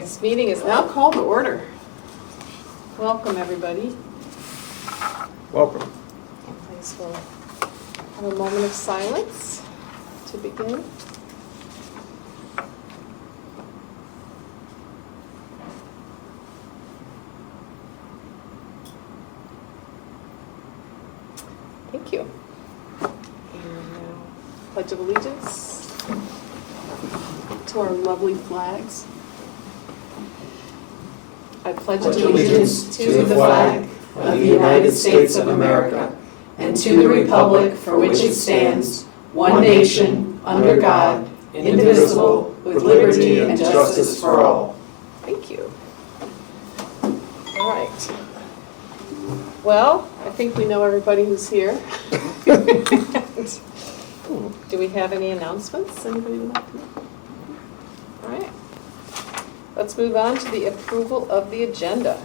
This meeting is now called to order. Welcome, everybody. Welcome. Please we'll have a moment of silence to begin. Thank you. And now, Pledge of Allegiance to our lovely flags. I pledge allegiance to the flag of the United States of America and to the republic for which it stands, one nation, under God, indivisible, with liberty and justice for all. Thank you. All right. Well, I think we know everybody who's here. Do we have any announcements? Anybody would like to make? All right. Let's move on to the approval of the agenda.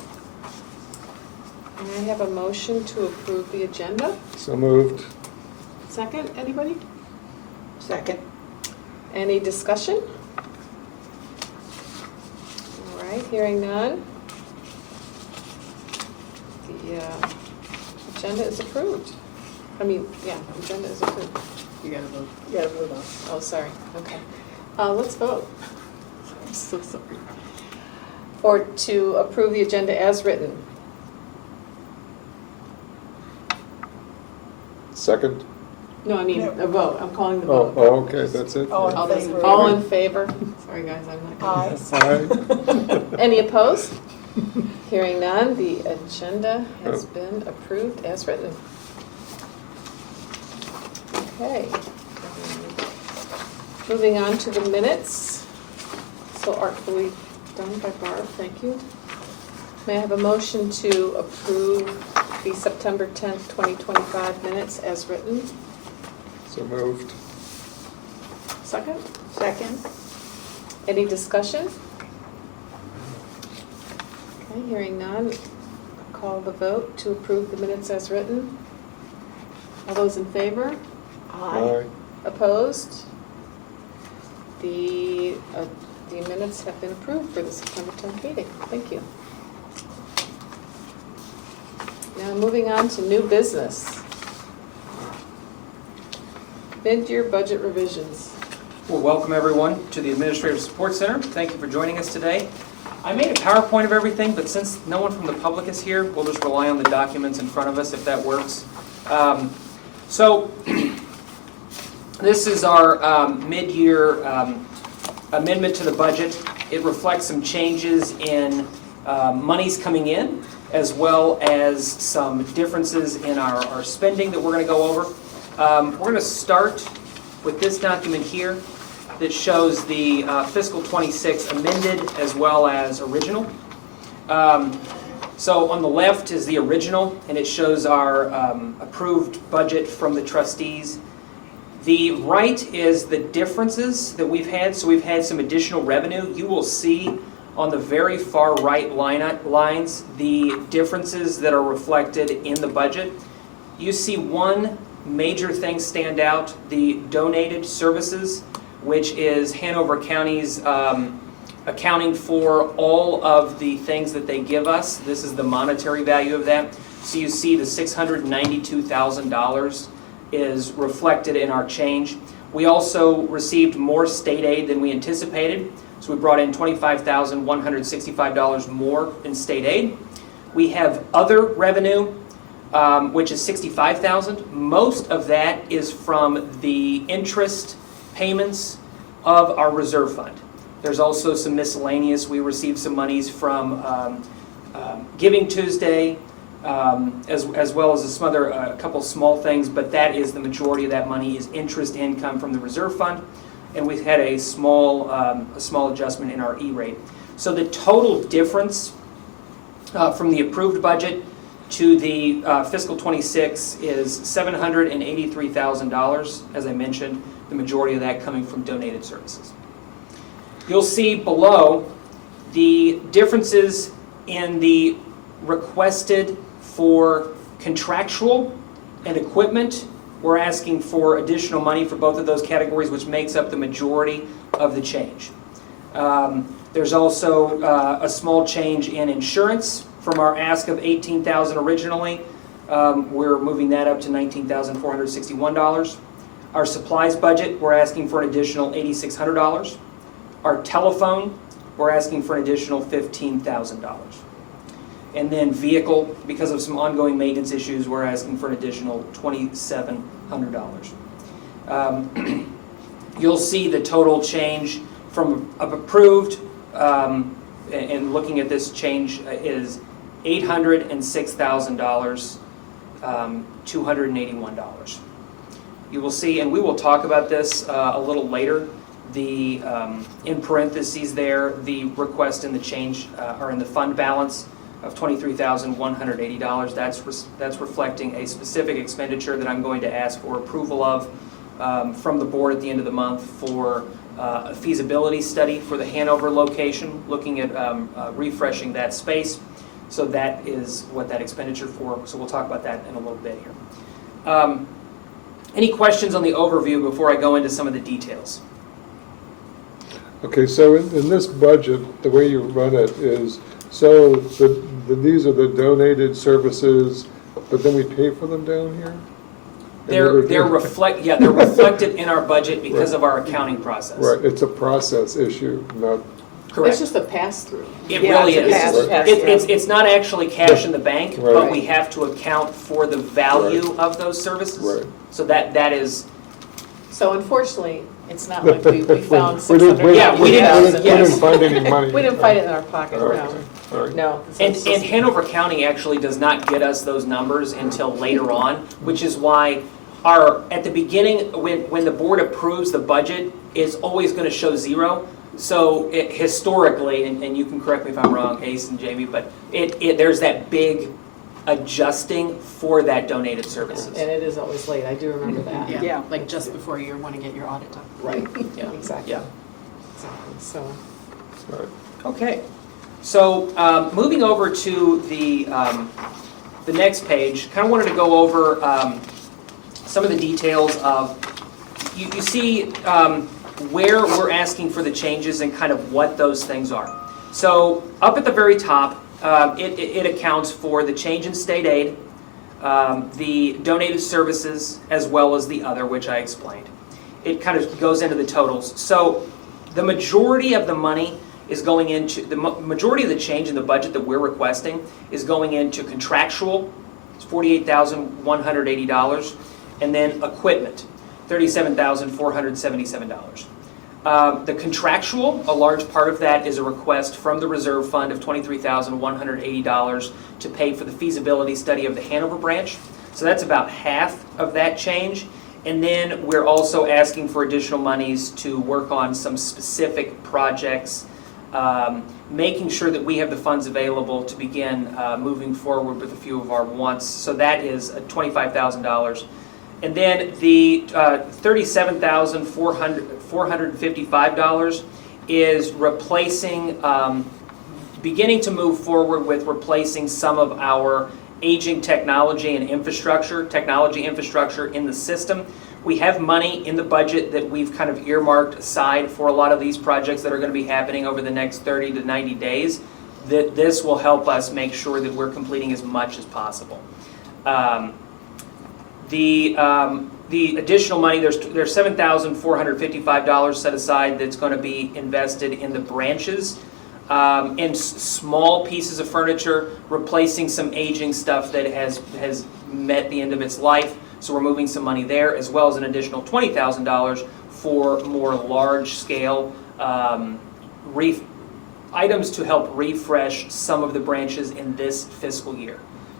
May I have a motion to approve the agenda? So moved. Second, anybody? Second. Any discussion? All right, hearing none. The agenda is approved. Agenda is approved. You gotta vote. You gotta vote on. Oh, sorry, okay. Let's vote. I'm so sorry. Or to approve the agenda as written. Second. No, I mean, a vote, I'm calling the Oh, vote. okay, that's it. Oh, All those- all in favor? Sorry, guys, I'm not gonna. Aye. Any opposed? Hearing none, the agenda has been approved as written. Okay. Moving on to the minutes. So artfully done by Barb, thank you. May I have a motion to approve the September 10th, 2025 minutes as written? So moved. Second? Second. Any discussion? Okay, hearing none, call the vote to approve the minutes as written. All those in favor? Aye. Opposed? The minutes have been approved for the September 10th meeting. Thank you. Now moving on to new business. Mid-year budget revisions. Well, welcome everyone to the Administrative Support Center. Thank you for joining us today. I made a PowerPoint of everything, but since no one from the public is here, we'll just rely on the documents in front of us if that works. So this is our mid-year amendment to the budget. It reflects some changes in monies coming in, as well as some differences in our spending that we're going to go over. We're going to start with this document here that shows the fiscal 26 amended as well as original. So on the left is the original, and it shows our approved budget from the trustees. The right is the differences that we've had. So we've had some additional revenue. You will see on the very far right lines the differences that are reflected in the budget. You see one major thing stand out, the donated services, which is Hanover County's accounting for all of the things that they give us. This is the monetary value of that. So you see the $692,000 is reflected in our change. We also received more state aid than we anticipated. So we brought in $25,165 more in state aid. We have other revenue, which is $65,000. Most of that is from the interest payments of our reserve fund. There's also some miscellaneous. We received some monies from Giving Tuesday, as well as some other a couple small things, but that is the majority of that money is interest income from the reserve fund, and we've had a small adjustment in our E-rate. So the total difference from the approved budget to the fiscal 26 is $783,000, as I mentioned, the majority of that coming from donated services. You'll see below the differences in the requested for contractual and equipment. We're asking for additional money for both of those categories, which makes up the majority of the change. There's also a small change in insurance from our ask of $18,000 originally. We're moving that up to $19,461. Our supplies budget, we're asking for an additional $8,600. Our telephone, we're asking for an additional $15,000. And then vehicle, because of some ongoing maintenance issues, we're asking for an additional $2,700. You'll see the total change from approved, and looking at this change is $806,000, $281. You will see, and we will talk about this a little later, the, in parentheses there, the request and the change are in the fund balance of $23,180. That's reflecting a specific expenditure that I'm going to ask for approval of from the board at the end of the month for a feasibility study for the Hanover location, looking at refreshing that space. So that is what that expenditure for. So we'll talk about that in a little bit here. Any questions on the overview before I go into some of the details? Okay, so in this budget, the way you run it is, so these are the donated services, but then we pay for them down here? They're reflected in our budget because of our accounting process. Right, it's a process issue, not, It's Correct. just a pass-through. It Yeah, really it's a is. pass-through. It's not actually cash in the bank, but Right. we have to account for the value of those services. right. So that is, So unfortunately, it's not like we found We didn't- we- Yeah, we didn't- we didn't yes. find any money. We didn't find it in our pocket, All right, no. all right. No. and Hanover County actually does not get us those numbers until later on, which is why at the beginning, when the board approves the budget, is always gonna show zero. So historically, and you can correct me if I'm wrong, Ace and Jamie, but there's that big adjusting for that donated services. And it is always late, I do remember that. Yeah, like just before you want to get your audit done. Right, Yeah. exactly. Yeah. Exactly, so. All right. Okay, so moving over to the next page, kind of wanted to go over some of the details of, you see where we're asking for the changes and kind of what those things are. So up at the very top, it accounts for the change in state aid, the donated services, as well as the other, which I explained. It kind of goes into the totals. So the majority of the money is going into, the majority of the change in the budget that we're requesting is going into contractual, it's $48,180, and then equipment, $37,477. The contractual, a large part of that is a request from the reserve fund of $23,180 to pay for the feasibility study of the Hanover branch. So that's about half of that change. And then we're also asking for additional monies to work on some specific projects, making sure that we have the funds available to begin moving forward with a few of our wants. So that is $25,000. And then the $37,455 is replacing, beginning to move forward with replacing some of our aging technology and technology infrastructure in the system. We have money in the budget that we've kind of earmarked aside for a lot of these projects that are going to be happening over the next 30 to 90 days. This will help us make sure that we're completing as much as possible. The additional money, there's $7,455 set aside that's going to be invested in the branches, and small pieces of furniture, replacing some aging stuff that has met the end of its life. So we're moving some money there, as well as an additional $20,000 for more large-scale items to help refresh some of the branches in this fiscal year.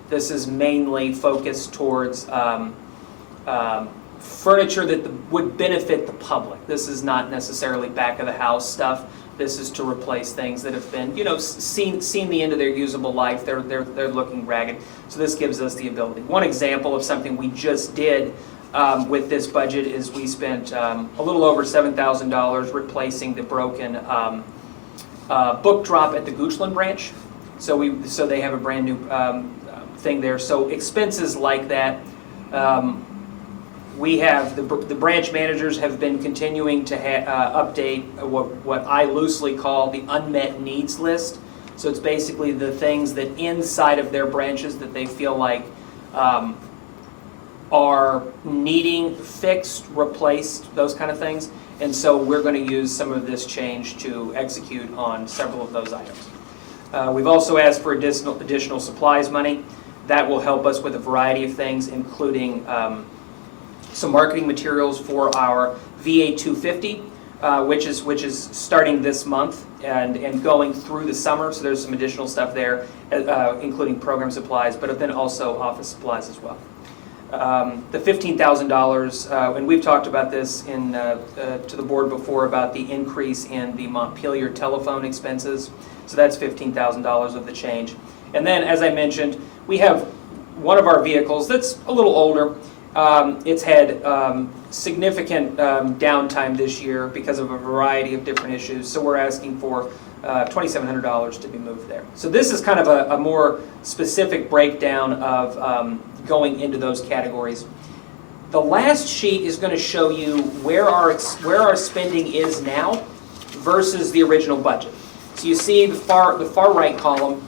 This is mainly focused towards furniture that would benefit the public. This is not necessarily back-of-the-house stuff. This is to replace things that have been, seen the end of their usable life. They're looking ragged. So this gives us the ability. One example of something we just did with this budget is we spent a little over $7,000 replacing the broken book drop at the Goochland branch. So they have a brand new thing there. So expenses like that, We have, the branch managers have been continuing to update what I loosely call the unmet needs list. So it's basically the things that inside of their branches that they feel like are needing fixed, replaced, those kind of things. And so we're going to use some of this change to execute on several of those items. We've also asked for additional supplies money. That will help us with a variety of things, including some marketing materials for our VA 250, which is starting this month and going through the summer. So there's some additional stuff there, including program supplies, but then also office supplies as well. The $15,000, and we've talked about this to the board before about the increase in the Montpelier telephone expenses. So that's $15,000 of the change. And then, as I mentioned, we have one of our vehicles that's a little older. It's had significant downtime this year because of a variety of different issues. So we're asking for $2,700 to be moved there. So this is kind of a more specific breakdown of going into those categories. The last sheet is going to show you where our spending is now versus the original budget. So you see the far right column,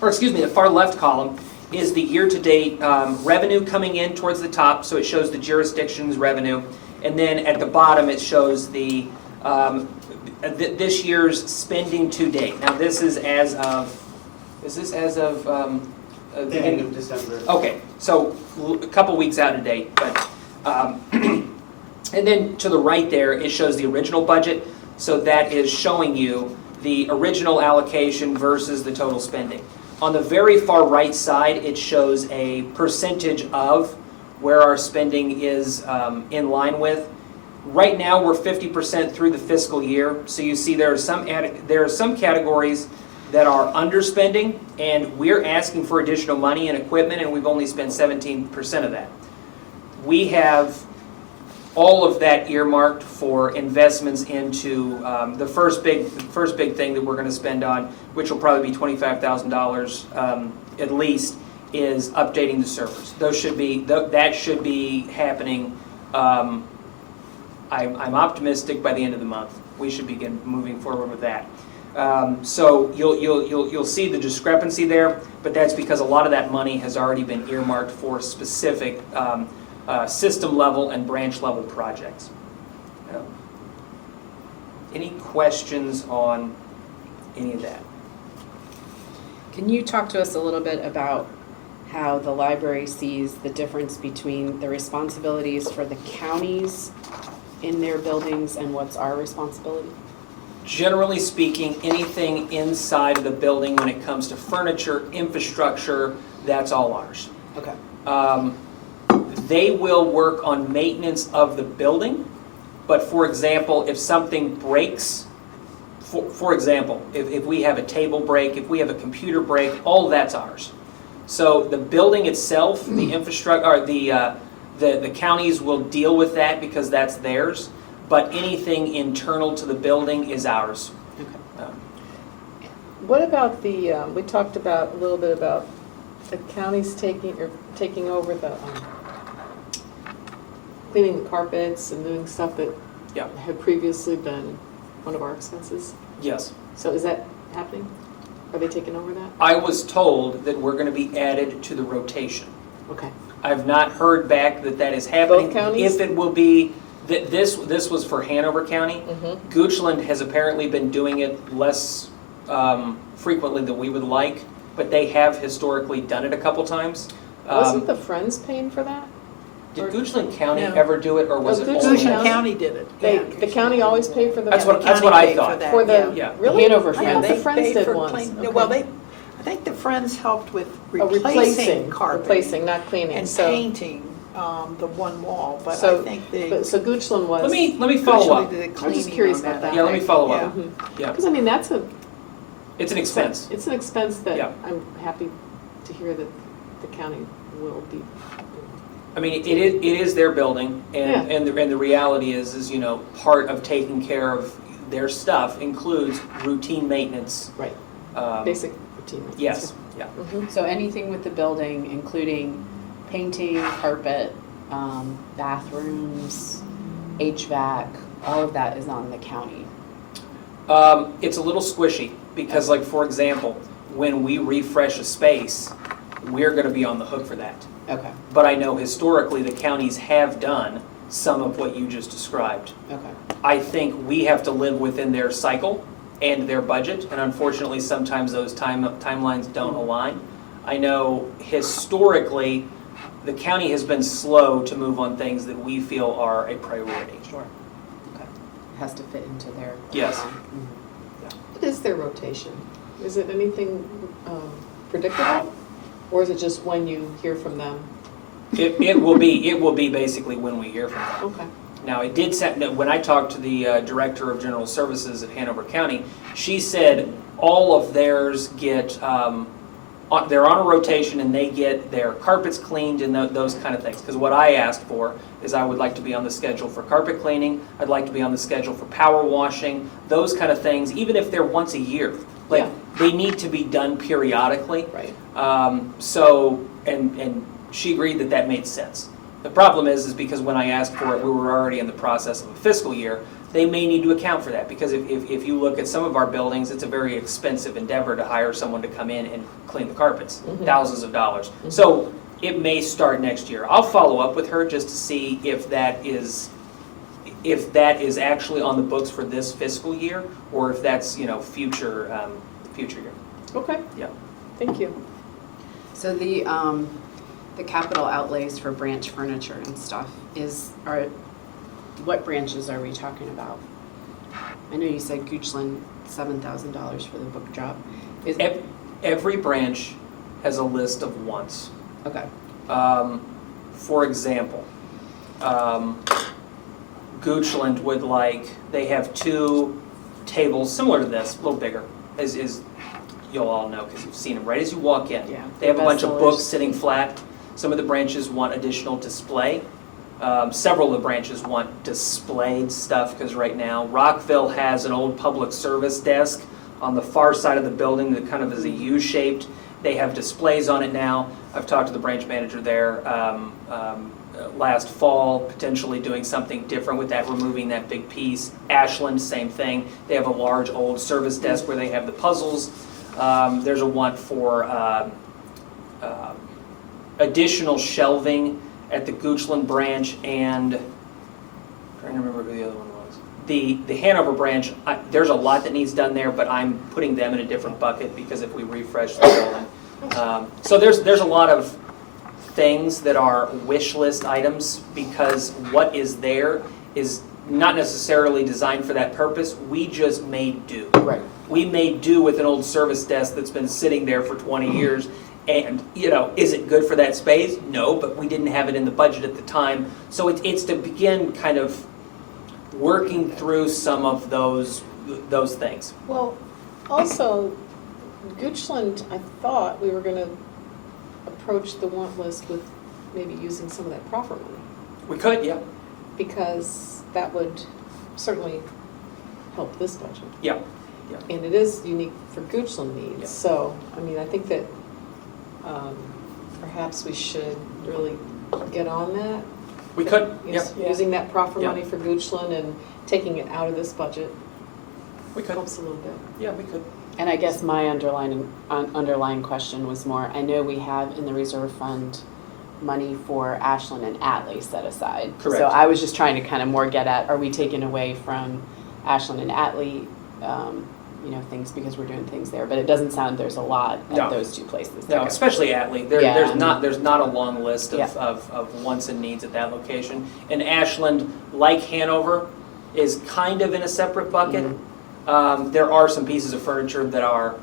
or excuse me, the far left column is the year-to-date revenue coming in towards the top, so it shows the jurisdiction's revenue, and then at the bottom it shows the this year's spending to date. Now this is as of, The end of December. Okay, so a couple weeks out of date, but, and then to the right there, it shows the original budget, so that is showing you the original allocation versus the total spending. On the very far right side, it shows a percentage of where our spending is in line with. Right now, we're 50% through the fiscal year, so you see there are some categories that are underspending, and we're asking for additional money and equipment, and we've only spent 17% of that. We have all of that earmarked for investments into the first big thing that we're going to spend on, which will probably be $25,000 at least, is updating the servers. That should be happening. I'm optimistic by the end of the month. We should begin moving forward with that. So you'll see the discrepancy there, but that's because a lot of that money has already been earmarked for specific system level and branch level projects. Any questions on any of that? Can you talk to us a little bit about how the library sees the difference between the responsibilities for the counties in their buildings and what's our responsibility? Generally speaking, anything inside of the building when it comes to furniture, infrastructure, that's all ours. Okay. They will work on maintenance of the building, but for example, if something breaks, for example, if we have a table break, if we have a computer break, all of that's ours. So the building itself, the infrastructure, or the counties will deal with that because that's theirs, but anything internal to the building is ours. Okay. What about the, we talked about, a little bit about the counties taking over the, cleaning the carpets and doing stuff that Yeah. had previously been one of our expenses. Yes. So is that happening? Are they taking over that? I was told that we're going to be added to the rotation. Okay. I've not heard back that is happening. Both counties? If it will be, this was for Hanover County. Mm-hmm. Goochland has apparently been doing it less frequently than we would like, but they have historically done it a couple times. Wasn't the Friends paying for that? Did Goochland County No. ever do it, or was Oh, it Goochland only? County? Goshen County did it. They, Yeah. the county always paid for the. That's what County I paid thought. for that, For the, Yeah. really? Hanover I thought Friends. the Friends paid did for one. clean- Okay. Well, I think the Friends helped with Oh, replacing carpet. Replacing, not cleaning, And so. painting the one wall, but I So, think the. So Goochland was. Let me follow up. Usually the I'm just cleaning curious on about that. Yeah, let me follow up. Yeah. Yeah, Because I mean, that's a. it's an expense. It's an expense that Yeah. I'm happy to hear that the county will be. I mean, it is their building, and the reality is you know, part of taking care of their stuff includes routine maintenance. Right. Basic routine. maintenance, Yes, yeah. yeah. Mhm. So anything with the building, including painting, carpet, bathrooms, HVAC, all of that is on the county. It's a little squishy, because like, for example, when we refresh a space, we're gonna be on the hook for that. Okay, But I know historically, the counties have done some of what you just described. okay. I think we have to live within their cycle and their budget, and unfortunately, sometimes those timelines don't align. I know historically, the county has been slow to move on things that we feel are a priority. Sure. Okay. Has to fit into their. Yes. Mhm. What is their rotation? Is it anything predictable? Or is it just when you hear from them? It will be basically when we hear from them. Okay. Now, it did set, no, when I talked to the Director of General Services at Hanover County, she said all of theirs get, they're on a rotation and they get their carpets cleaned and those kind of things. Because what I asked for is I would like to be on the schedule for carpet cleaning, I'd like to be on the schedule for power washing, those kind of things, even if they're once a year. Like, Yeah. they need to be done periodically. Right. So, and she agreed that that made sense. The problem is because when I asked for it, we were already in the process of a fiscal year. They may need to account for that, because if you look at some of our buildings, it's a very expensive endeavor to hire someone to come in and clean the carpets, thousands of dollars. So it may start next year. I'll follow up with her just to see if that is actually on the books for this fiscal year, or if that's, future year. Okay. Yeah. Thank you. So the capital outlays for branch furniture and stuff what branches are we talking about? I know you said Goochland, $7,000 for the book drop. Every branch has a list of wants. Okay, For example, Goochland would they have 2 tables similar to this, a little bigger, as you'll all know because you've seen them right as you walk in. Yeah. They have a bunch of Bestsellers. books sitting flat. Some of the branches want additional display. Several of the branches want displayed stuff because right now, Rockville has an old public service desk on the far side of the building that kind of is a U-shaped. They have displays on it now. I've talked to the branch manager there last fall, potentially doing something different with that, removing that big piece. Ashland, same thing. They have a large old service desk where they have the puzzles. There's a want for additional shelving at the Goochland branch, and I'm trying to remember who the other one was. The Hanover branch, there's a lot that needs done there, but I'm putting them in a different bucket because if we refresh the building. So there's a lot of things that are wish list items because what is there is not necessarily designed for that purpose. We just made do. right. We made do with an old service desk that's been sitting there for 20 years. And, is it good for that space? No, but we didn't have it in the budget at the time. So it's to begin kind of working through some of those things. Well, also, Goochland, I thought we were going to approach the want list with maybe using some of that proffer money, We could, yeah. because that would certainly help this budget. Yeah. And it is unique for Goochland needs. Yeah. So, I think that perhaps we should really get on that. We could, yeah. Using that proffer Yeah. money for Goochland and taking it out of this budget We could. helps a little bit. Yeah, we could. And I guess my underlying question was more, I know we have in the reserve fund money for Ashland and Atlee set aside. Correct. So I was just trying to kind of more get at, are we taking away from Ashland and Atlee, things because we're doing things there? But it doesn't sound there's a lot No. at those 2 places. No, Okay. especially Atlee. Yeah. There's not a long list Yeah. of wants and needs at that location. And Ashland, like Hanover, is kind of in a separate bucket. There are some pieces of furniture that are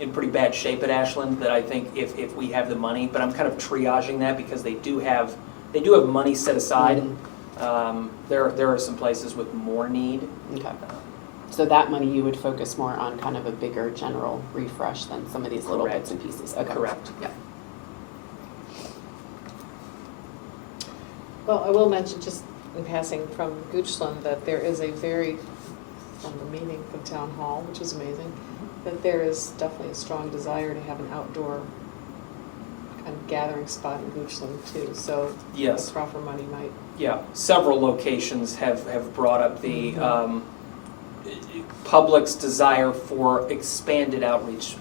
in pretty bad shape at Ashland that I think if we have the money, but I'm kind of triaging that because they do have money set aside. There are some places with more need. Okay. So that money you would focus more on kind of a bigger general refresh than some of these little Correct. bits and pieces. Okay. Correct. Yeah. Well, I will mention just in passing from Goochland that there is a from the meeting from Town Hall, which is amazing, that there is definitely a strong desire to have an outdoor kind of gathering spot in Goochland too, so Yes. the proffer money might. Yeah, several locations have brought up the public's desire for expanded outreach,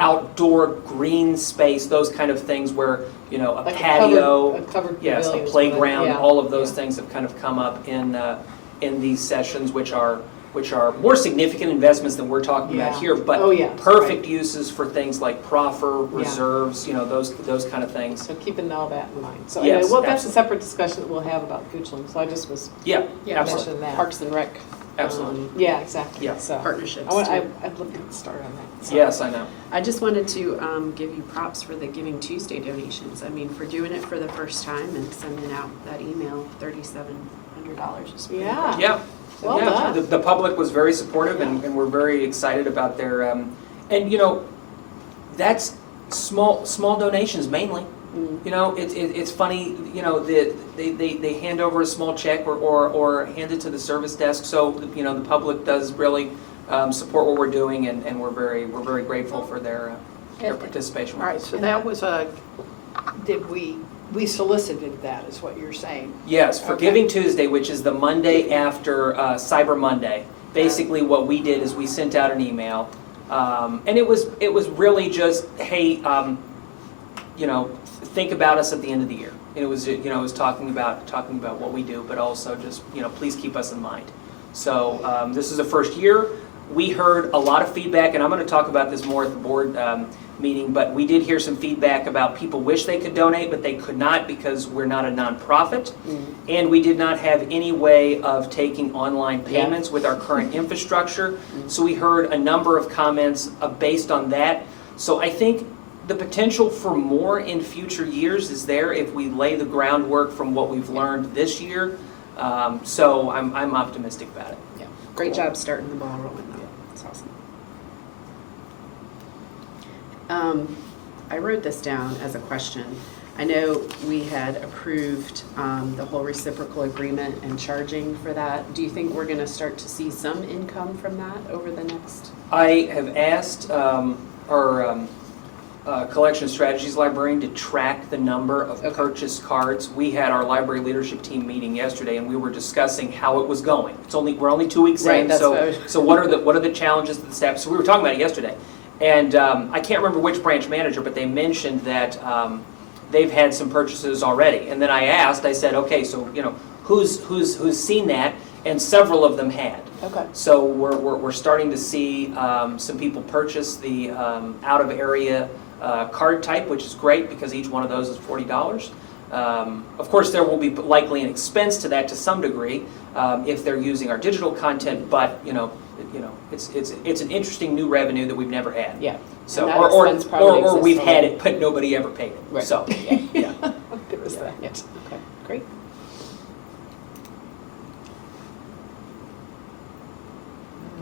outdoor green space, those kind of things where, you know, a Like patio, a covered yes, a pavilion is what playground, yeah, all of those yeah. things have kind of come up in these sessions, which are more significant investments than we're talking about Yeah. here, but Oh, yeah, perfect uses for things like proffer, Yeah. reserves, you know, those kind of things. So keeping all that in mind. So Yes, anyway, well, that's a absolutely. separate discussion that we'll have about Goochland, so I just was Yeah, Yeah, absolutely, mentioning that. Parks and Rec absolutely. Yeah, exactly, Yeah. so. partnerships. I'd too. love to get started on that. so. Yes, I know. I just wanted to give you props for the Giving Tuesday donations. I mean, for doing it for the first time and sending out that email, $3,700 is pretty Yeah. good. Yeah. Well Yeah, done. the public was very supportive and we're very excited about their, and you know, that's small donations mainly. Mm. You know, it's funny, you know, they hand over a small check or hand it to the service desk, so, you know, the public does really support what we're doing and we're very grateful for their participation. All right, so that was we solicited that, is what you're saying? Yes, for Okay. Giving Tuesday, which is the Monday after Cyber Monday. Basically, what we did is we sent out an email, and it was really just, hey, you know, think about us at the end of the year. And it was, you know, it was talking about what we do, but also just, you know, please keep us in mind. So this is the first year. We heard a lot of feedback, and I'm going to talk about this more at the board meeting, but we did hear some feedback about people wish they could donate, but they could not because we're not a nonprofit, and we did not have any way of taking online payments with our current infrastructure. So we heard a number of comments based on that. So I think the potential for more in future years is there if we lay the groundwork from what we've learned this year. So I'm optimistic about it. Yeah. Great job starting the ball rolling though. That's awesome. I wrote this down as a question. I know we had approved the whole reciprocal agreement and charging for that. Do you think we're going to start to see some income from that over the next? I have asked our collection strategies librarian to track the number of Okay. purchased cards. We had our library leadership team meeting yesterday, and we were discussing how it was going. We're only 2 weeks Right, in, that's what I was- so what are the challenges that the staff? So we were talking about it yesterday, and I can't remember which branch manager, but they mentioned that they've had some purchases already. And then I said, okay, so you know, who's seen that? And several of them had. Okay. So we're starting to see some people purchase the out of area card type, which is great because each one of those is $40. Of course, there will be likely an expense to that to some degree if they're using our digital content, but you know, it's an interesting new revenue that we've never had. Yeah. So And that expense probably or we've exists had already. it, but nobody ever paid it. Right. So yeah. There was that. Yeah. Okay, great.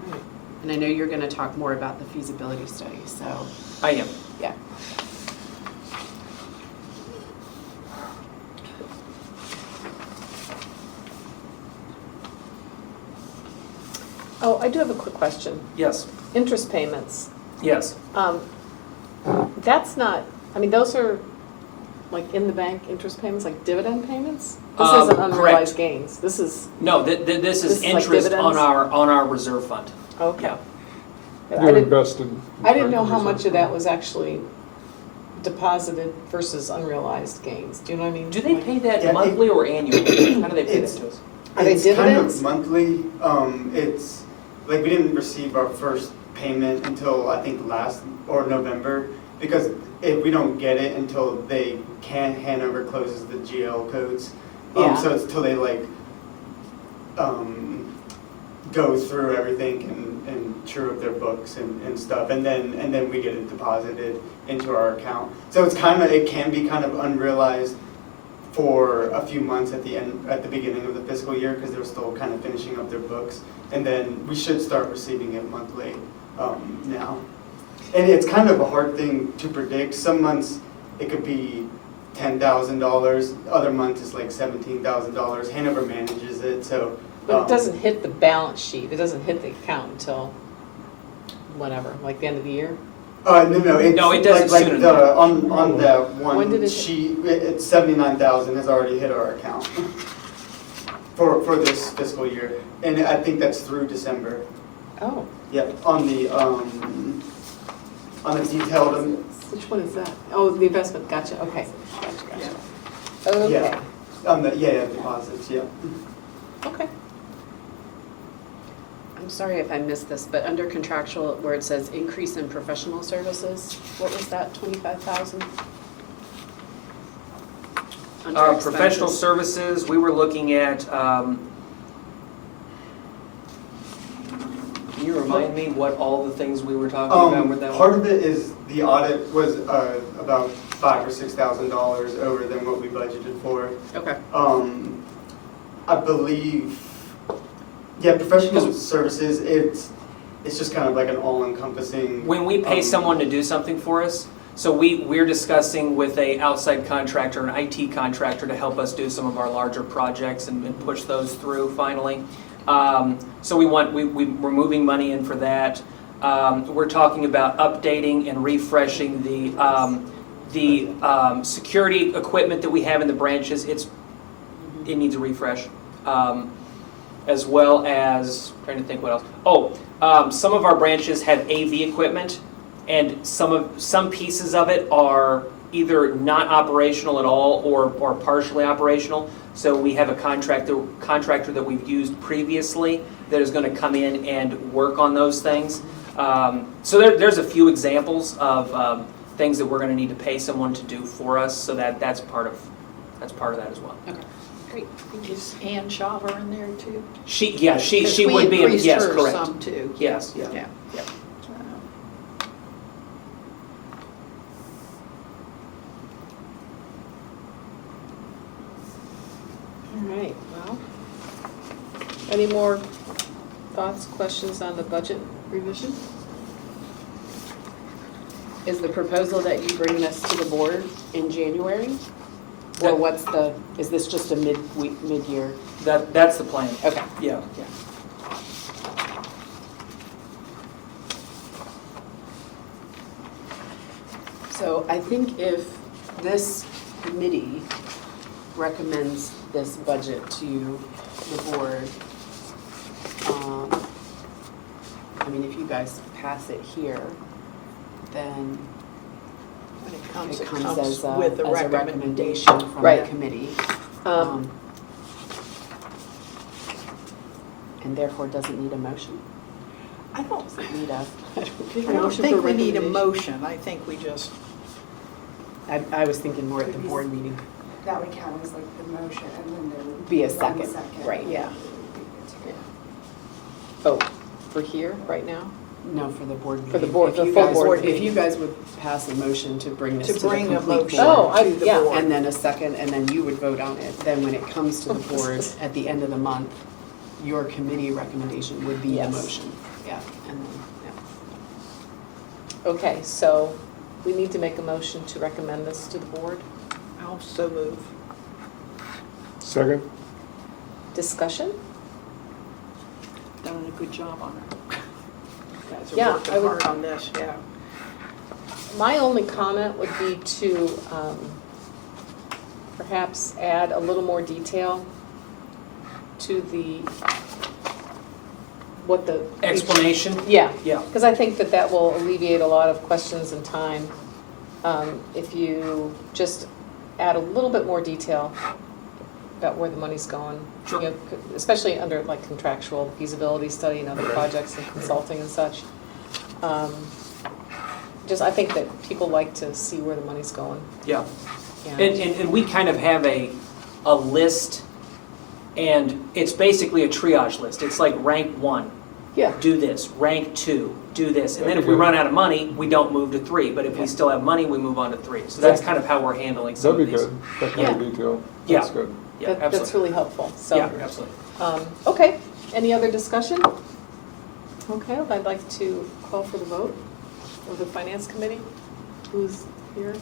All right. And I know you're going to talk more about the feasibility study, so. I am. Yeah. Oh, I do have a quick question. Yes. Interest payments. Yes. That's not, I mean, those are like in the bank interest payments, like dividend payments? This Um, isn't correct. unrealized gains. This is, No, this This is is like interest on dividends? our reserve fund. okay. Yeah. I You're didn't, invested. I didn't know how much of that was actually deposited versus unrealized gains. Do you know what I mean? Do they Like- pay that Yeah, monthly or annually? How do they pay that It's- to us? Are they It's dividends? kind of monthly. It's, like, we didn't receive our first payment until, I think, November, because if we don't get it until Hanover closes the GL codes. Yeah. So it's till they, like, go through everything and true up their books and stuff, and then we get it deposited into our account. So it can be kind of unrealized for a few months at the beginning of the fiscal year, because they're still kind of finishing up their books, and then we should start receiving it monthly now. And it's kind of a hard thing to predict. Some months it could be $10,000, other months it's like $17,000. Hanover manages it, so. But it doesn't hit the balance sheet, it doesn't hit the account until whenever, like the end of the year? No, it's No, it doesn't like sooner the, than on that When one did it hit? sheet, it's 79,000 has already hit our account for this fiscal year. And I think that's through December. Oh, Yep, on the detailed, which one is that? Oh, the investment, gotcha, okay. Gotcha. Okay, yeah, deposits, yeah. okay. I'm sorry if I missed this, but under contractual, where it says increase in professional services, what was that, 25,000? Under Professional expenses. services, we were looking at, can you remind me what all the things we were talking about with that one? Part of it is the audit was about $5,000 or $6,000 over than what we budgeted for. Okay. I believe, yeah, professional services, it's just kind of like an all-encompassing. When we pay someone to do something for us, so we're discussing with a outside contractor, an IT contractor, to help us do some of our larger projects and push those through finally. So we're moving money in for that. We're talking about updating and refreshing the security equipment that we have in the branches. It needs a refresh. As well as, trying to think what else. Some of our branches have AV equipment, and some pieces of it are either not operational at all or partially operational. So we have a contractor that we've used previously that is going to come in and work on those things. So there's a few examples of things that we're going to need to pay someone to do for us. So that's part of that as well. Okay, great. Is Ann Shaver in there too? She 'Cause we would be. increased Yes, her correct. some too. Yes. Yeah. All right, well, any more thoughts, questions on the budget revision? Is the proposal that you bring this to the board in January? Or is this just a mid-year? That's the plan. Okay. Yeah. So I think if this committee recommends this budget to the board, I mean, if you guys pass it here, then When it it comes comes with the as a recommendation from the Right. committee. Um, And therefore doesn't need a motion. I don't, Doesn't need a, I don't think we need a motion, I think we just, I was thinking more at the board meeting. That would count as like the motion, and then there would Be a one second, right, yeah. Oh, for here, right now? No, for the board meeting. For the board- If the you full guys board would- If meeting. you guys would pass a motion to bring this to to the bring a complete motion board. Oh, to the yeah. board. And then a second, and then you would vote on it. Then when it comes to the board at the end of the month, your committee recommendation would be the Yes. motion. Yeah, and then, Okay, so we need to make a motion to recommend this to the board. I'll so move. Second? Discussion? Done a good job on it. You guys Yeah, are I working would- hard on this, yeah. My only comment would be to perhaps add a little more detail to what the. Explanation? Yeah, Yeah. because I think that will alleviate a lot of questions and time. If you just add a little bit more detail about where the money's going. Sure. You know, especially under like contractual feasibility study and other projects and consulting and such. I think that people like to see where the money's going. Yeah. And- And we kind of have a list, and it's basically a triage list. It's like rank 1, Yeah, do this, rank 2, do this. And then That'd if be we good. run out of money, we don't move to 3. But if we still have money, we move on to 3. So that's kind of how we're handling some of That'd these. be good, that kind of detail. Yeah. That's good. Yeah, that's absolutely. really helpful, so. Yeah, absolutely. Okay, any other discussion? Okay, I'd like to call for the vote of the finance committee. Who's here?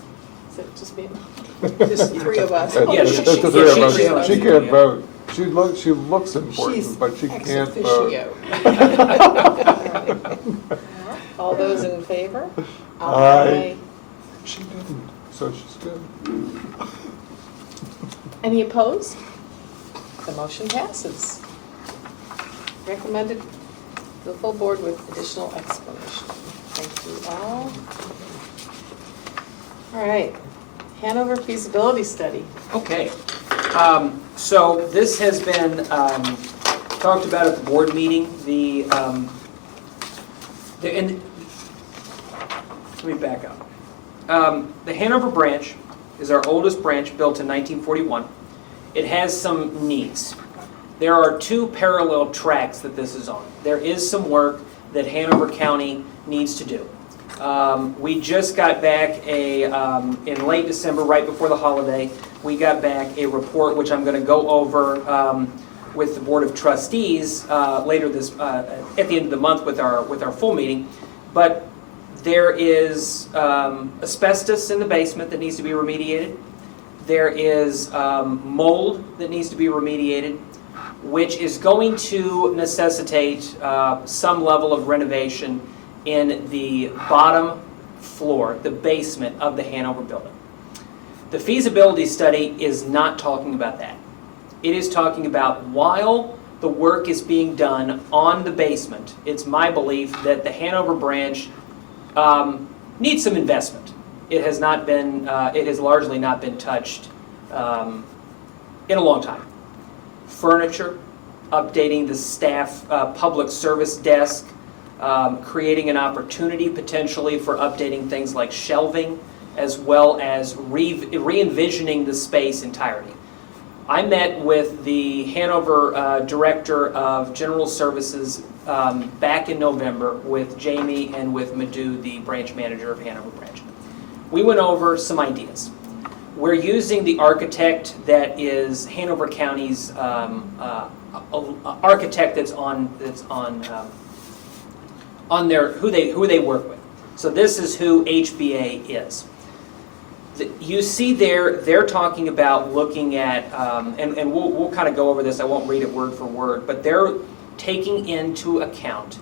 Is it just me? Just the three of us. That's Yeah, that's she- the she- three of yeah, us. she's- She yeah. can't vote. She looks She's important, but she ex can't vote. officio. All those in favor? Aye. She didn't, so she's good. Any opposed? The motion passes. Recommended the full board with additional explanation. Thank you all. All right, Hanover feasibility study. Okay, so this has been talked about at the board meeting. Let me back up. The Hanover branch is our oldest branch, built in 1941. It has some needs. There are two parallel tracks that this is on. There is some work that Hanover County needs to do. We just got back in late December, right before the holiday, we got back a report which I'm going to go over with the Board of Trustees later this at the end of the month with our full meeting. But there is asbestos in the basement that needs to be remediated. There is mold that needs to be remediated, which is going to necessitate some level of renovation in the bottom floor, the basement of the Hanover building. The feasibility study is not talking about that. It is talking about while the work is being done on the basement, it's my belief that the Hanover branch needs some investment. It has not been, it has largely not been touched in a long time. Furniture, updating the staff public service desk, creating an opportunity potentially for updating things like shelving, as well as re-envisioning the space entirely. I met with the Hanover Director of General Services back in November with Jamie and with Madhu, the branch manager of Hanover Branch. We went over some ideas. We're using the architect that is Hanover County's architect that's on their who they work with. So this is who HBA is. You see there, they're talking about looking at, and we'll kind of go over this, I won't read it word for word, but they're taking into account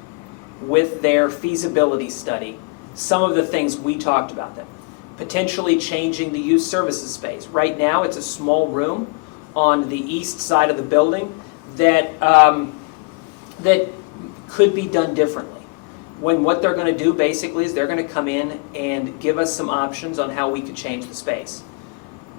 with their feasibility study some of the things we talked about them. Potentially changing the youth services space. Right now it's a small room on the east side of the building that, that could be done differently. When what they're going to do basically is they're going to come in and give us some options on how we could change the space.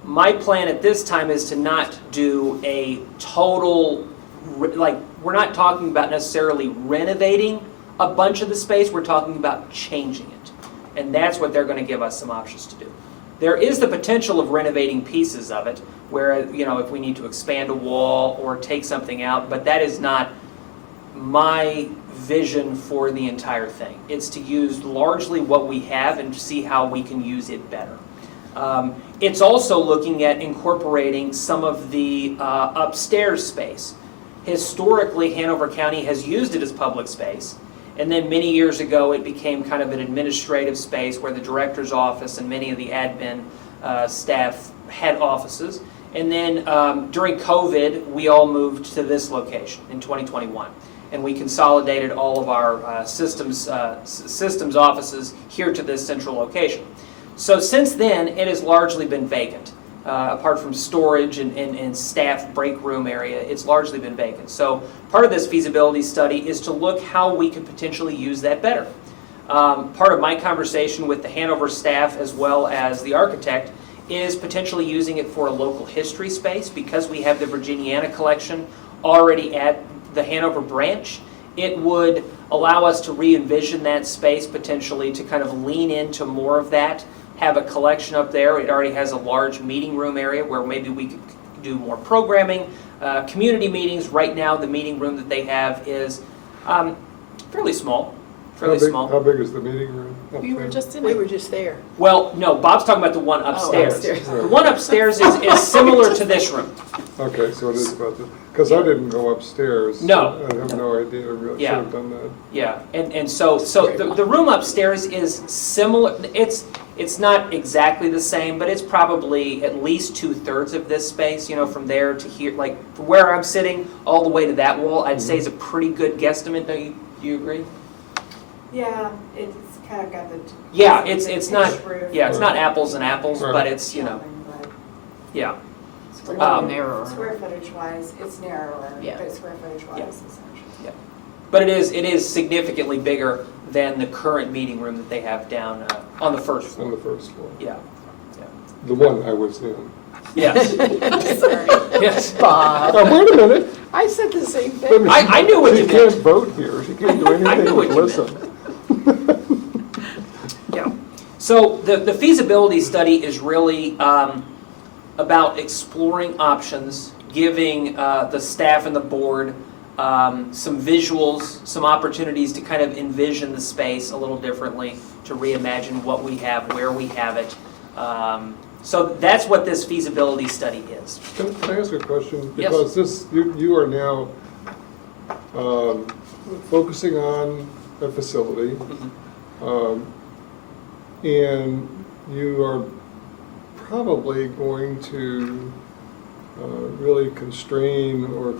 My plan at this time is to not do a total, like, we're not talking about necessarily renovating a bunch of the space, we're talking about changing it. And that's what they're going to give us some options to do. There is the potential of renovating pieces of it, where, you know, if we need to expand a wall or take something out, but that is not my vision for the entire thing. It's to use largely what we have and see how we can use it better. It's also looking at incorporating some of the upstairs space. Historically, Hanover County has used it as public space, and then many years ago it became kind of an administrative space where the director's office and many of the admin staff had offices. And then during COVID, we all moved to this location in 2021. And we consolidated all of our systems offices here to this central location. So since then, it has largely been vacant. Apart from storage and staff break room area, it's largely been vacant. So part of this feasibility study is to look how we could potentially use that better. Part of my conversation with the Hanover staff as well as the architect is potentially using it for a local history space because we have the Virginiana collection already at the Hanover branch. It would allow us to re-envision that space potentially to kind of lean into more of that, have a collection up there. It already has a large meeting room area where maybe we could do more programming, community meetings. Right now the meeting room that they have is fairly small. How big is the meeting room up We were there? just in it. We were just there. Well, no, Bob's talking about the one upstairs. upstairs. The one upstairs is similar to this room. Okay, so it is about the, because I didn't go upstairs. No. I have no idea, I really should Yeah. have done that. Yeah, and so the room upstairs is similar. It's not exactly the same, but it's probably at least 2/3 of this space. You know, from there to here, like from where I'm sitting all the way to that wall, I'd say is a pretty good guesstimate. Do you agree? Yeah, it's kind of got the. Yeah, it's not, pitched roof. yeah, it's not apples and apples, Right. but it's, But yeah. A Um, little narrower. Square footage wise, it's narrower, Yeah. but square footage Yeah. wise, essentially. But it is significantly bigger than the current meeting room that they have down on the first On floor. the first floor. Yeah, The one I was in. yes, Sorry. yes. Bob, Now, wait a minute. I said the same thing. I knew what you She can't meant. vote here. She can't do I anything knew what but you listen. Yeah. So the feasibility study is really about exploring options, giving the staff and the board some visuals, some opportunities to kind of envision the space a little differently, to reimagine what we have, where we have it. So that's what this feasibility study is. Can I ask a question? Yes. Because this, you are now focusing on a facility, and you are probably going to really constrain or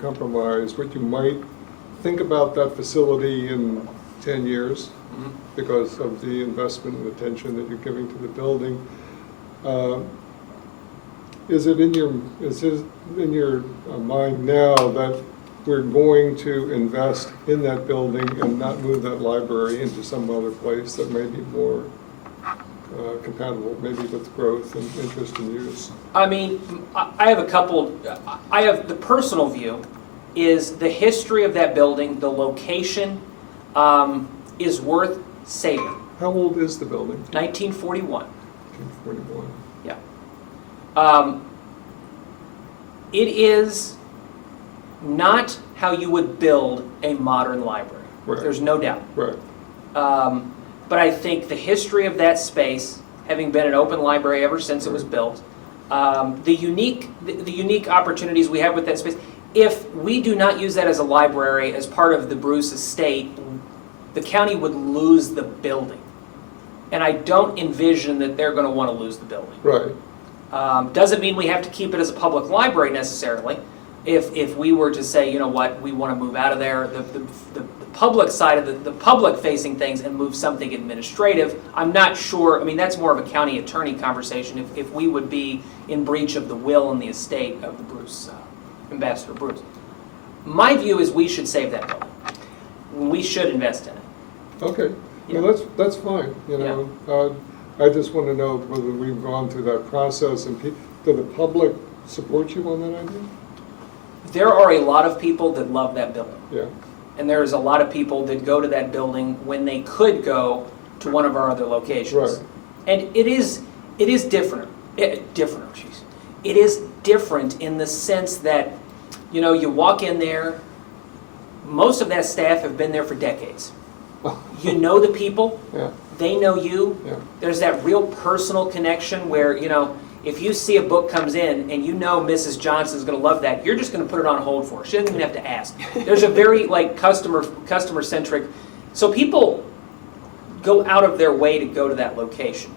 compromise what you might think about that facility in 10 years Mhm. because of the investment and attention that you're giving to the building. Is it in your mind now that we're going to invest in that building and not move that library into some other place that may be more compatible, maybe with growth and interest and use? I mean, I have a couple, I have the personal view is the history of that building, the location is worth saving. How old is the building? 1941. 1941. Yeah. It is not how you would build a modern library. Right. There's no doubt. Right. But I think the history of that space, having been an open library ever since it was built, the unique opportunities we have with that space, if we do not use that as a library as part of the Bruce estate, the county would lose the building. And I don't envision that they're going to want to lose the building. Right. Doesn't mean we have to keep it as a public library necessarily. If we were to say, you know what, we want to move out of there, the public side of the public facing things and move something administrative, I'm not sure, I mean, that's more of a county attorney conversation if we would be in breach of the will and the estate of the Bruce, Ambassador Bruce. My view is we should save that building. We should invest in it. Okay. Yeah. Well, that's fine, you know. I just want to know whether we've gone through that process and do the public support you on that idea? There are a lot of people that love that building. Yeah. And there's a lot of people that go to that building when they could go to one of our other locations. Right. And it is different. It is different in the sense that, you know, you walk in there, most of that staff have been there for decades. You know the people, Yeah. they know you. Yeah. There's that real personal connection where, you know, if you see a book comes in and you know Mrs. Johnson's going to love that, you're just going to put it on hold for her. She doesn't even have to ask. There's a very like customer centric. So people go out of their way to go to that location.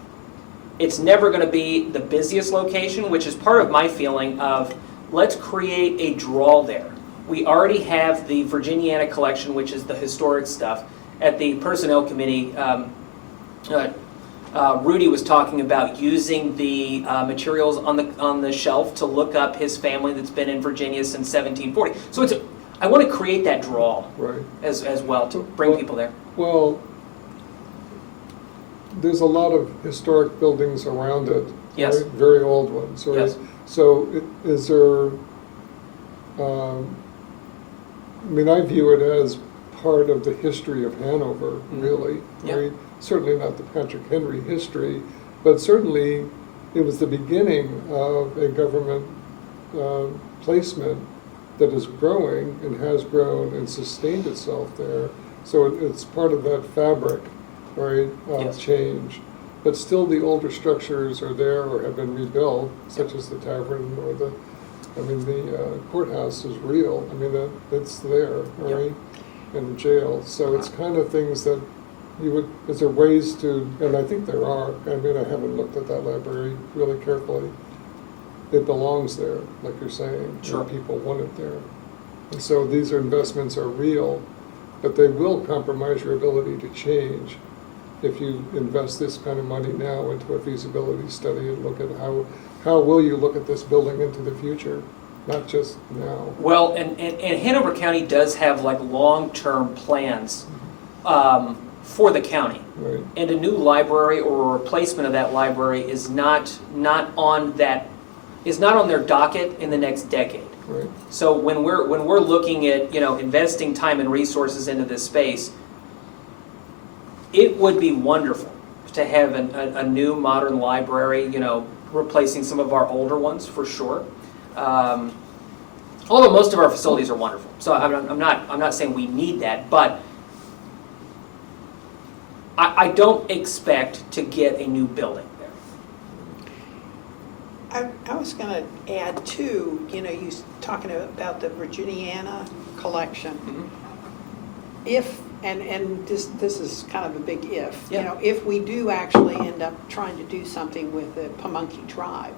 It's never going to be the busiest location, which is part of my feeling of let's create a draw there. We already have the Virginiana collection, which is the historic stuff. At the personnel committee, Rudy was talking about using the materials on the shelf to look up his family that's been in Virginia since 1740. So I want to create that draw Right. as well to bring people there. Well, there's a lot of historic buildings around it. Yes. Right? Very old ones. Right? Yes. So is there, I mean, I view it as part of the history of Hanover, really. Yeah. Right? Certainly not the Patrick Henry history, but certainly it was the beginning of a government placement that is growing and has grown and sustained itself there. So it's part of that fabric, right, of Yes. change. But still the older structures are there or have been rebuilt, such as the tavern or the courthouse is real. I mean, it's there, Yep. right? And jail. So it's kind of things that is there ways to, and I think there are, I mean, I haven't looked at that library really carefully. It belongs there, like you're saying. Sure. And people want it there. And so these investments are real. but they will compromise your ability to change if you invest this kind of money now into a feasibility study and look at how will you look at this building into the future, not just now. Well, and Hanover County does have like long-term plans for the county. Right. And a new library or a replacement of that library is not on their docket in the next decade. Right. So when we're looking at, investing time and resources into this space, it would be wonderful to have a new modern library, replacing some of our older ones for sure. Although most of our facilities are wonderful, so I'm not saying we need that, but I don't expect to get a new building there. I was gonna add too, you talking about the Virginiana collection. Mhm. If, and this is kind of a big if, Yeah. if we do actually end up trying to do something with the Pamunkey tribe,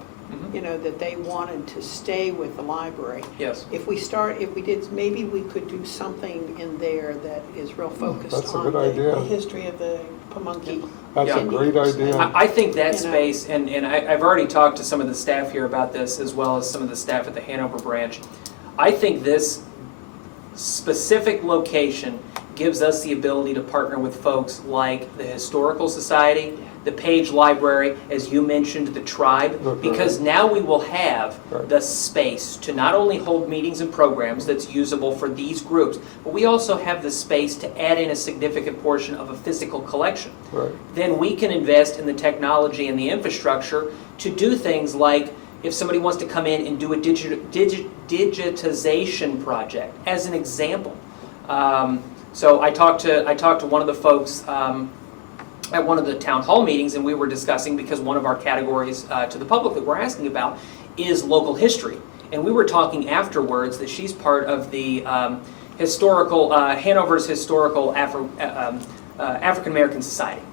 Mhm. that they wanted to stay with the library. Yes. If we did, maybe we could do something in there that is real focused That's a on good the idea. history of the Pamunkey. That's a great idea. I think that You know. space, and I've already talked to some of the staff here about this, as well as some of the staff at the Hanover branch. I think this specific location gives us the ability to partner with folks like the Historical Society, the Page Library, as you mentioned, the tribe, Okay. because now we will have Right. the space to not only hold meetings and programs that's usable for these groups, but we also have the space to add in a significant portion of a physical collection. Right. Then we can invest in the technology and the infrastructure to do things like if somebody wants to come in and do a digitization project, as an example. So I talked to one of the folks at one of the town hall meetings, and we were discussing, because one of our categories to the public that we're asking about is local history. And we were talking afterwards that she's part of the Hanover's Historical African American Society.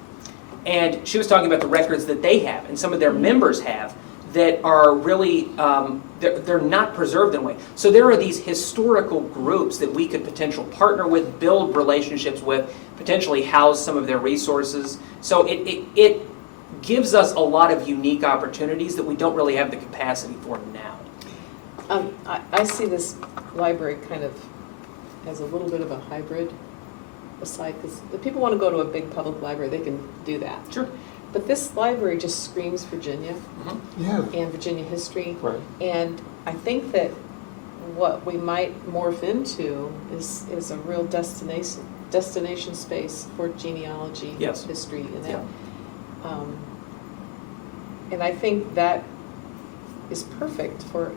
And she was talking about the records that they have and some of their members have that are really, they're not preserved in a way. So there are these historical groups that we could potentially partner with, build relationships with, potentially house some of their resources. So it gives us a lot of unique opportunities that we don't really have the capacity for now. I see this library kind of as a little bit of a hybrid aside, because if people want to go to a big public library, they can do that. Sure. But this library just screams Virginia Yeah. and Virginia history. Right. And I think that what we might morph into is a real destination space for genealogy, Yes. history, and that. Yeah. And I think that is perfect for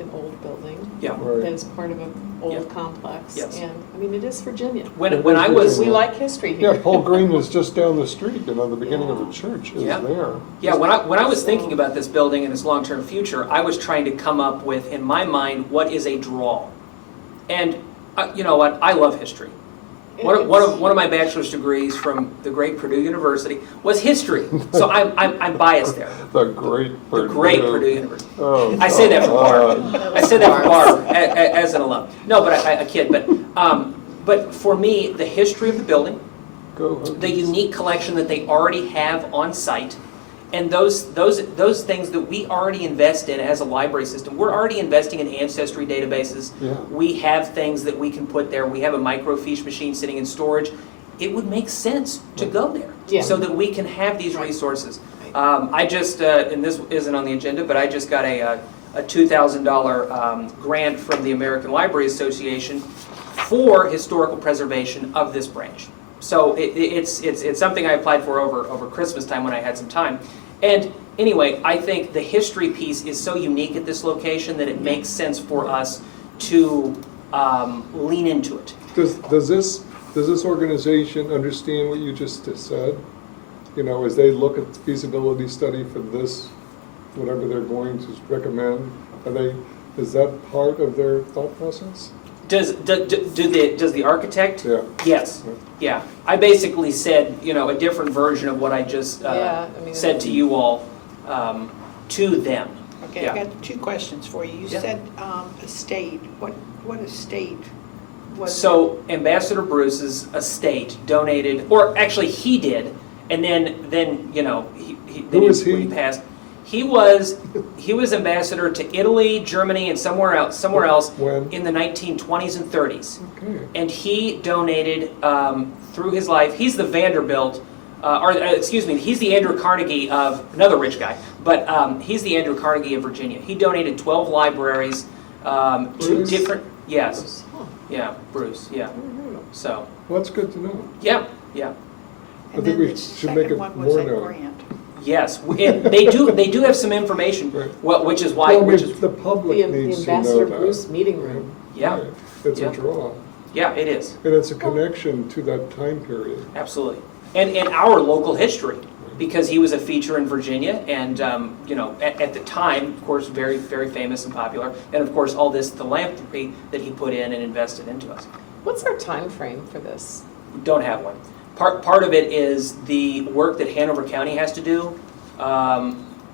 an old building Yeah. Right. that is part of an old Yeah. complex. Yes. And, I mean, it is Virginia. When I was We like history Yeah, here. Paul Green is just down the street, the beginning of the church is Yeah. there. Yeah, when I was thinking about this building and its long-term future, I was trying to come up with, in my mind, what is a draw. And you know what? I love history. One of my bachelor's degrees from the great Purdue University was history. So I'm biased there. The great The Purdue. great Purdue University. Oh, I say that for Barb. God. I say that for Barb as an alum. No, but I kid. But for me, the history of the building, Go the Hokies. unique collection that they already have on site, and those things that we already invest in as a library system. We're already investing in ancestry databases. Yeah. We have things that we can put there. We have a microfiche machine sitting in storage. It would make sense to go there Yeah. so that we can have these resources. I just, and this isn't on the agenda, but I just got a $2,000 grant from the American Library Association for historical preservation of this branch. So it's something I applied for over Christmas time when I had some time. And anyway, I think the history piece is so unique at this location that it makes sense for us to lean into it. Does this organization understand what you just said? As they look at the feasibility study for this, whatever they're going to recommend, is that part of their thought process? Does the architect? Yeah. Yes. Yeah. I basically said, a different version of what I just said to you all, to them. Okay, Yeah. I got two questions for you. You Yeah. said estate. What estate So Ambassador Bruce's estate donated, or actually he did, and then you know, Who was he? when he passed, he was ambassador to Italy, Germany, and somewhere else When? in the 1920s and 30s. Okay. And he donated through his life. He's the Vanderbilt, he's the Andrew Carnegie of another rich guy, but he's the Andrew Carnegie of Virginia. He donated 12 libraries to Bruce? different. Yes. Huh. Yeah, Bruce. Yeah. So. Well, that's good to know. Yeah. I And think then we the should make second it one was more a known. grant. Yes, they do have some information. Right. Well, which is why. Well, Which the is public The needs to know Ambassador that. Bruce meeting room. Yeah. Right. It's Yeah. a draw, yeah, it is and it's a connection to that time period. absolutely, and our local history. Because he was a feature in Virginia, and you know, at the time, of course, very, very famous and popular, and of course, all this philanthropy that he put in and invested into us. What's our time frame for this? We don't have one. Part of it is the work that Hanover County has to do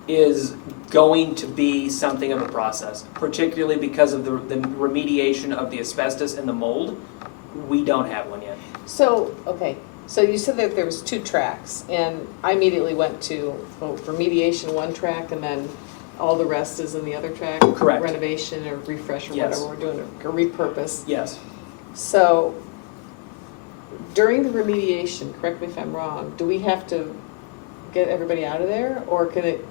is going to be something of a process, particularly because of the remediation of the asbestos and the mold. We don't have one yet. So, okay, so you said that there was 2 tracks, and I immediately went to remediation one track, and then all the rest is in the other track? Correct. Renovation or refresh or Yes. whatever we're doing, or repurpose. Yes. So, during the remediation, correct me if I'm wrong, do we have to get everybody out of there, or can it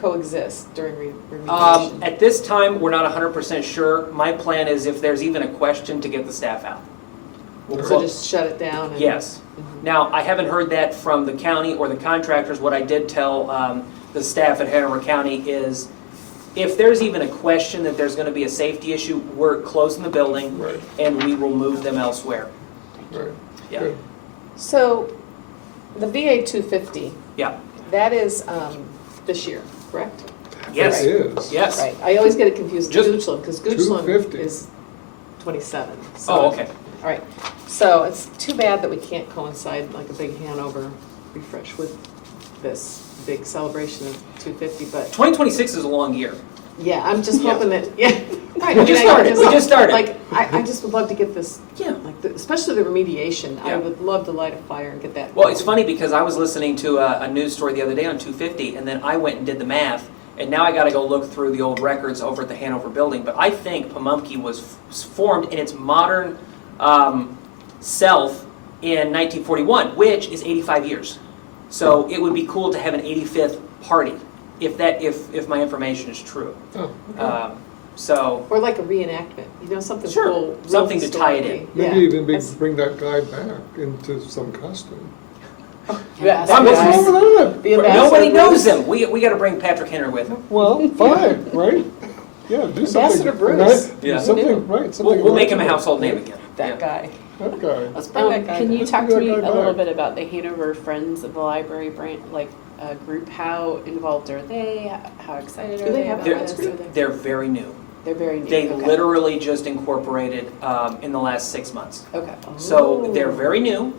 coexist during remediation? At this time, we're not 100% sure. My plan is if there's even a question, to get the staff out. We'll So close- just shut it down? And- Yes. Mhm. Now, I haven't heard that from the county or the contractors. What I did tell the staff at Hanover County is, if there's even a question that there's going to be a safety issue, we're closing the building Right, and we will move them elsewhere. right. Yeah. Good. So, the VA 250, Yeah. that is this year, correct? Yes. It is. Yes. Right, I always get it confused with Just- Goochland, because Goochland 250. is 27. So- Oh, okay. All right, so it's too bad that we can't coincide like a big Hanover refresh with this big celebration of 250, but 2026 is a long year. yeah, I'm just Yeah. hoping that, yeah. Right, We just started. We just started. Like, I just would love to get this, Yeah. like, especially the remediation, I Yeah. would love to light a fire and get that. Well, it's funny because I was listening to a news story the other day on 250, and then I went and did the math, and now I got to go look through the old records over at the Hanover building. But I think Pamunkey was formed in its modern self in 1941, which is 85 years. So it would be cool to have an 85th party, if my information is true. Oh, okay. So Or like a reenactment, you know, something Sure, cool. real something to tie it in. historically. Maybe Yeah. even That's- bring that guy back into some costume. Yeah, I'm that's just- nice. The ambassador nobody knows Bruce. him. We got to bring Patrick Henry with him. Well, fine, right? Yeah, do something. Ambassador Bruce. Right? Yeah. Something, right, something. We'll make him a original. household name again. That Yeah. guy. That guy. Let's bring that guy. Can you Let's talk bring to me that guy a little back. bit about the Hanover Friends of the Library branch, like group? How involved are they? How excited Do are they they have a about friends this? group? They're very new. They're very new. They okay. literally just incorporated in the last 6 months. Okay. So Oh. they're very new.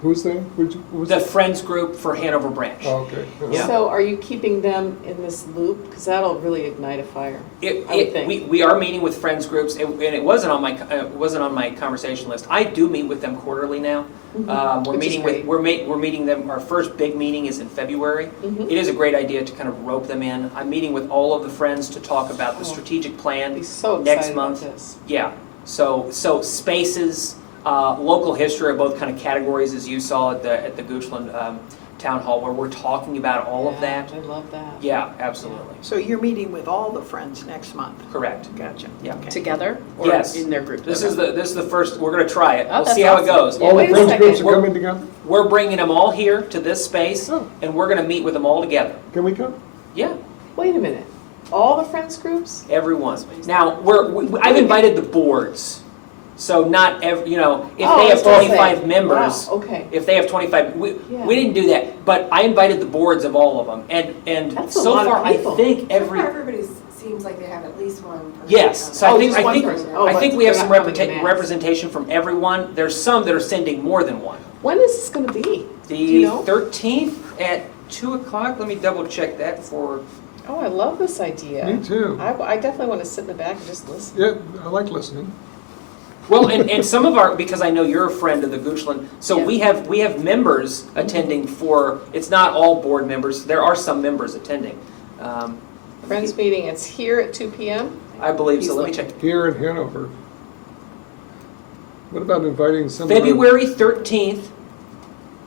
Who's they? Who's The Friends Group for Hanover Branch. Oh, okay. Yeah. So are you keeping them in this loop? Because that'll really ignite a fire. I would think. We are meeting with Friends groups, and it wasn't on my conversation list. I do meet with them quarterly now. We're Which is meeting with great. we're meeting them. Our first big meeting is in February. Mhm. It is a great idea to kind of rope them in. I'm meeting with all of the friends to talk about the Oh. strategic I'd plan. be so Next excited month. about this. Yeah, so spaces, local history are both kind of categories, as you saw at the Goochland Town Hall, where we're talking about all of Yeah, that. I love that. Yeah, absolutely, So you're meeting with all the friends next month? correct. Gotcha. Yeah. Okay. Together or Yes. in their group? This Okay. is the first, we're gonna try it. Oh, We'll see that's how it awesome. goes. All the Wait a Friends groups second. are coming together? We're bringing them all here to this space, Oh. and we're gonna meet with them all together. Can we come? Yeah, Wait a minute. All the friends groups? everyone. Now, I've invited the boards, so not every, if Oh, they I have was gonna say, 25 members, Wow, okay. if they have 25, Yeah. we didn't do that, but I invited the boards of all of them, and That's a so lot of far, I people. think So every, far, everybody seems like they have at least one person. yes, so I Oh, think, just I one think, person. Oh, I but think we have they're some not coming en masse. representation from everyone. There's some that are sending more than one. When is this gonna be? Do The you know? 13th at 2 o'clock, let me double check that for, Oh, I love this idea. Me too. I definitely want to sit in the back and just listen. Yeah, I like listening. Well, and some of our, because I know you're a friend of the Goochland, so Yeah. we have members attending for, it's not all board members, there are some members attending. Friends meeting, it's here at 2 PM? I believe so, let me check. Here in Hanover. What about inviting some of the- February 13th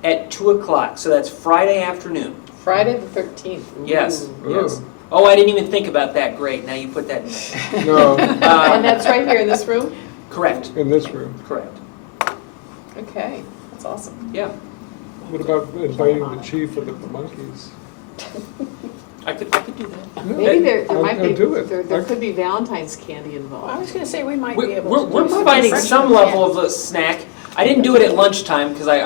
at 2 o'clock, so that's Friday afternoon. Friday the 13th. Yes, Ooh. yes. Oh, I didn't even think about that, great, now you put that in there. No, And that's right here in this room? Correct, in this room. correct, Okay, that's awesome. yeah. What about inviting the chief of the monkeys? I could do that. No, Maybe there I'll- might I'll be, do it. there could be Valentine's candy I involved. was gonna say, we might be able to. We're do some providing fresh some ones, level of a snack. I didn't do it at lunchtime because I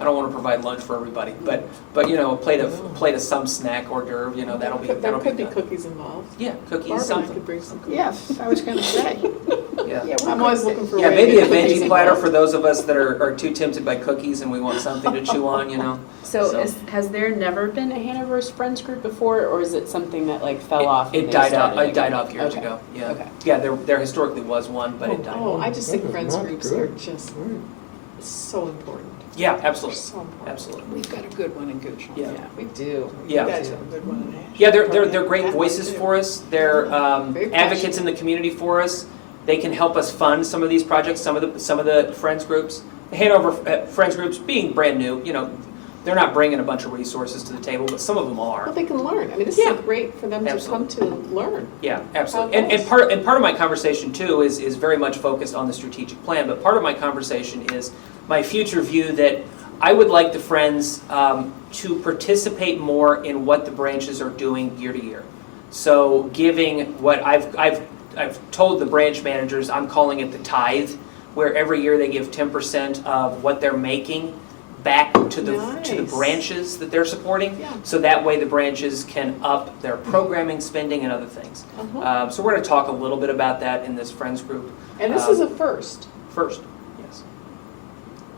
I don't want to provide lunch for everybody, but a plate of some snack hors d'oeuvre, that'll be There could be good. cookies involved. Yeah, cookies, Barb and I something. could bring some cookies. Yes, I was gonna say. Yeah. Yeah, we I'm could- always looking for. Yeah, ways maybe to a get cookies veggie platter involved. for those of us that are too tempted by cookies and we want something to chew on, So has there never been a Hanover's Friends group before, or is it something that like fell off? and It they died out. started It died again? off years Okay. ago. Yeah. Okay. Yeah, there historically was one, but it died. Oh, I just think That is friends not groups good. are just Right. so important. Yeah, They're absolutely, so important. absolutely. We've got a good one in Goochland. Yeah. We do. Yeah. You guys have a good one in Ashland. Yeah, they're great That voices one, too. for us. They're Very advocates in the community for us. They can help us fund some of these projects, some of the friends groups. The Hanover friends groups being brand new, they're not bringing a bunch of resources to the table, but some of them are. Well, they can learn. I mean, this Yeah. is great for them to come to learn. Yeah, absolutely. How it And part of my conversation too is very much focused on the strategic plan, but part of my conversation is my future view that I would like the Friends to participate more in what the branches are doing year to year. So giving what I've told the branch managers, I'm calling it the tithe, where every year they give 10% of what they're making back to the Nice. branches that they're supporting. Yeah. So that way the branches can up their programming spending and other things. Uh-huh. So we're going to talk a little bit about that in this Friends group And this is a first. first. Yes.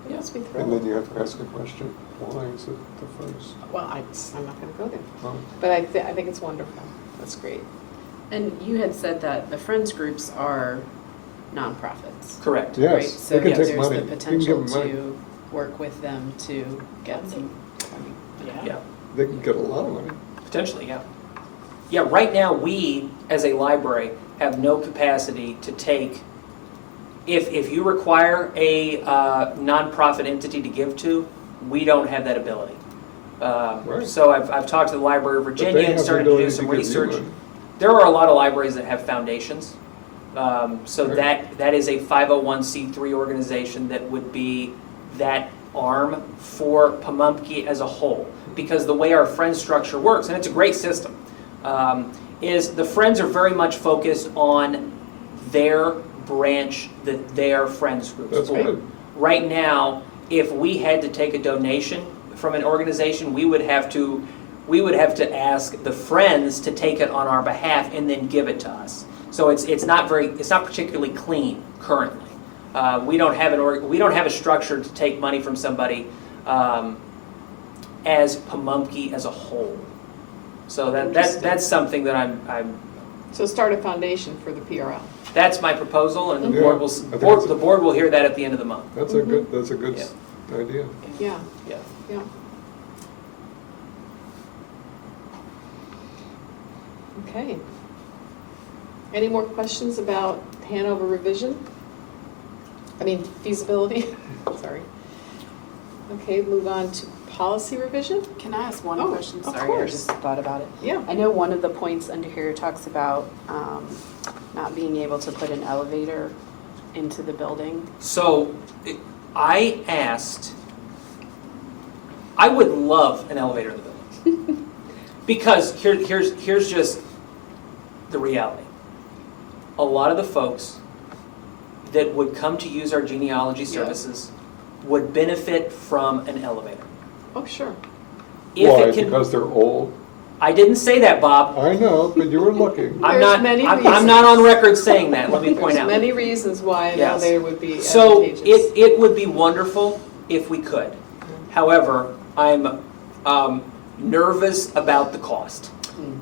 You must be And thrilled. then you have to ask a question, why is it the first? Well, I'm not going to go there. Well, But I think it's wonderful. That's great. And you had said that the Friends groups are nonprofits. Correct. Right? Yes, So they can take there's money. the You can give potential them money. to work with them to get some funding. Yeah. They can get a lot of money. Potentially, yeah. Yeah, right now, we, as a library, have no capacity to take, if you require a nonprofit entity to give to, we don't have that ability. Right. So I've talked to the Library of But they Virginia and have the started to do ability some give you research. money. There are a lot of libraries that have foundations. So Right. that is a 501c3 organization that would be that arm for Pamunkey as a whole. Because the way our Friends structure works, and it's a great system, is the Friends are very much focused on their branch that their Friends groups That's for. good. Right now, if we had to take a donation from an organization, we would have to ask the Friends to take it on our behalf and then give it to us. So it's not particularly clean currently. We don't have a structure to take money from somebody as Pamunkey as a whole. So that's something that I'm So start a foundation for the PRL. that's my proposal, and the Yeah, board I think the board will hear that at the end of the month. That's a good, that's a good idea. Yeah, Yeah. yeah. Okay. Any more questions about Hanover revision? I mean feasibility, sorry. Okay, move on to policy revision? Can I ask one Oh, question? of Sorry, I course. just thought about it. Yeah. I know one of the points under here talks about not being able to put an elevator into the building. So I would love an elevator in the building. Because here's just the reality. A lot of the folks that would come to use our genealogy services would benefit from an elevator. Oh, sure. If Why, it can, because they're old? I didn't say that, Bob. I know, but you were looking. I'm There's not, many I'm not on record saying that, let me point There's out. many reasons why an Yes. elevator would be So advantageous. it would be wonderful if we could. However, I'm nervous about the cost.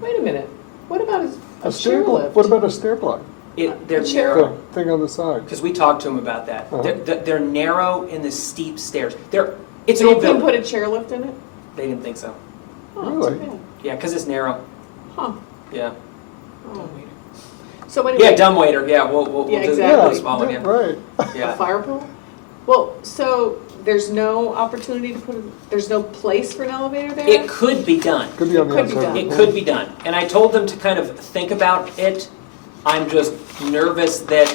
Wait a minute, what about a A stair chair block, lift? what about a stair block? They're chair. narrow. The thing on the side. Because we talked to them about that. Uh-huh. They're narrow in the steep stairs. It's an So you old couldn't building. put a chairlift in it? They didn't think so. Oh, too Really? bad. Yeah, because it's narrow. Huh. Yeah. Oh. So anyway. Yeah, dumbwaiter. Yeah, we'll Yeah, do exactly. the small one. Yeah. Right. A Yeah. fire pool? Well, so there's no opportunity to there's no place for an elevator there? It could be done. Could be on the Could be outside. done. It could be done. And I told them to kind of think about it. I'm just nervous that,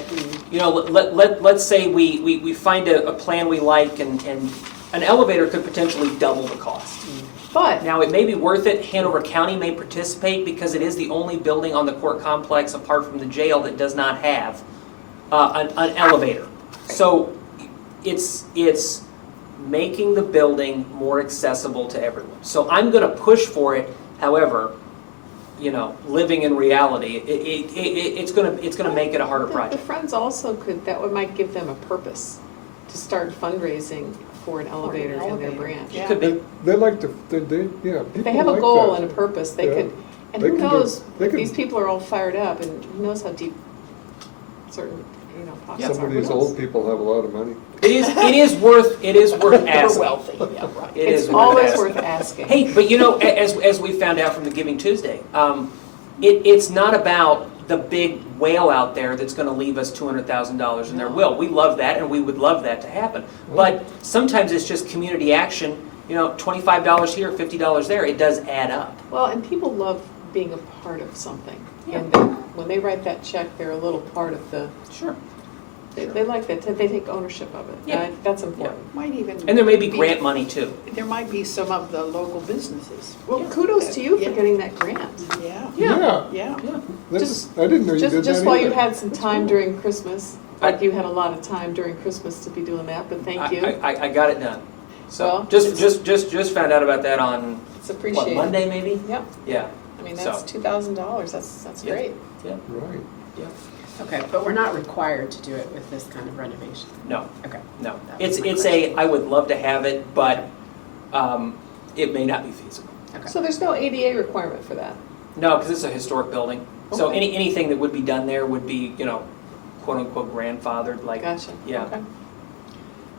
let's say we find a plan we like and an elevator could potentially double the cost. But, Now, it may be worth it. Hanover County may participate because it is the only building on the court complex apart from the jail that does not have an elevator. So it's making the building more accessible to everyone. So I'm going to push for it. However, living in reality, it's going to make it a harder the project. Friends also might give them a purpose to start fundraising for an elevator in their elevator. branch. Yeah. Could be. They like to, yeah, If people they have a like goal that. and a purpose, they Yeah. could, and They who can do- knows, they can- these people are all fired up and who knows how deep certain, pockets are. Some of Who these knows? old people have a lot of money. It is worth We're asking. wealthy, yeah, right. It is It's worth always asking. worth asking. Hey, but as we found out from the Giving Tuesday, it's not about the big whale out there that's going to leave us $200,000 in their will. We love that, and we would love that to happen. But sometimes it's just community action. $25 here, $50 there. It does add up. Well, and people love being a part of something. Yeah. And when they write that check, they're a little part of the, Sure. they like that, they take ownership of it. Yeah. That's important. Might even. And there may be grant money too. There might be some of the local businesses. Well, kudos to you for Yeah. getting that grant. Yeah, Yeah. yeah. That's, I didn't know you did that Just while you either. had some time cool. during Christmas, like you had a lot of time during Christmas to be doing that, but thank you. I got it done. So Well, just found out about that on It's appreciated. Monday maybe? Yep, Yeah. I mean, that's So. $2,000, that's Yeah. great. Right. Okay, but we're not required to do it with this kind of renovation. No. Okay. No. That was my It's I would love to have it, but it may not be feasible. Okay. So there's no ADA requirement for that? No, because it's a historic building. So Okay. anything that would be done there would be, quote unquote grandfathered, like, Gotcha. yeah. Okay.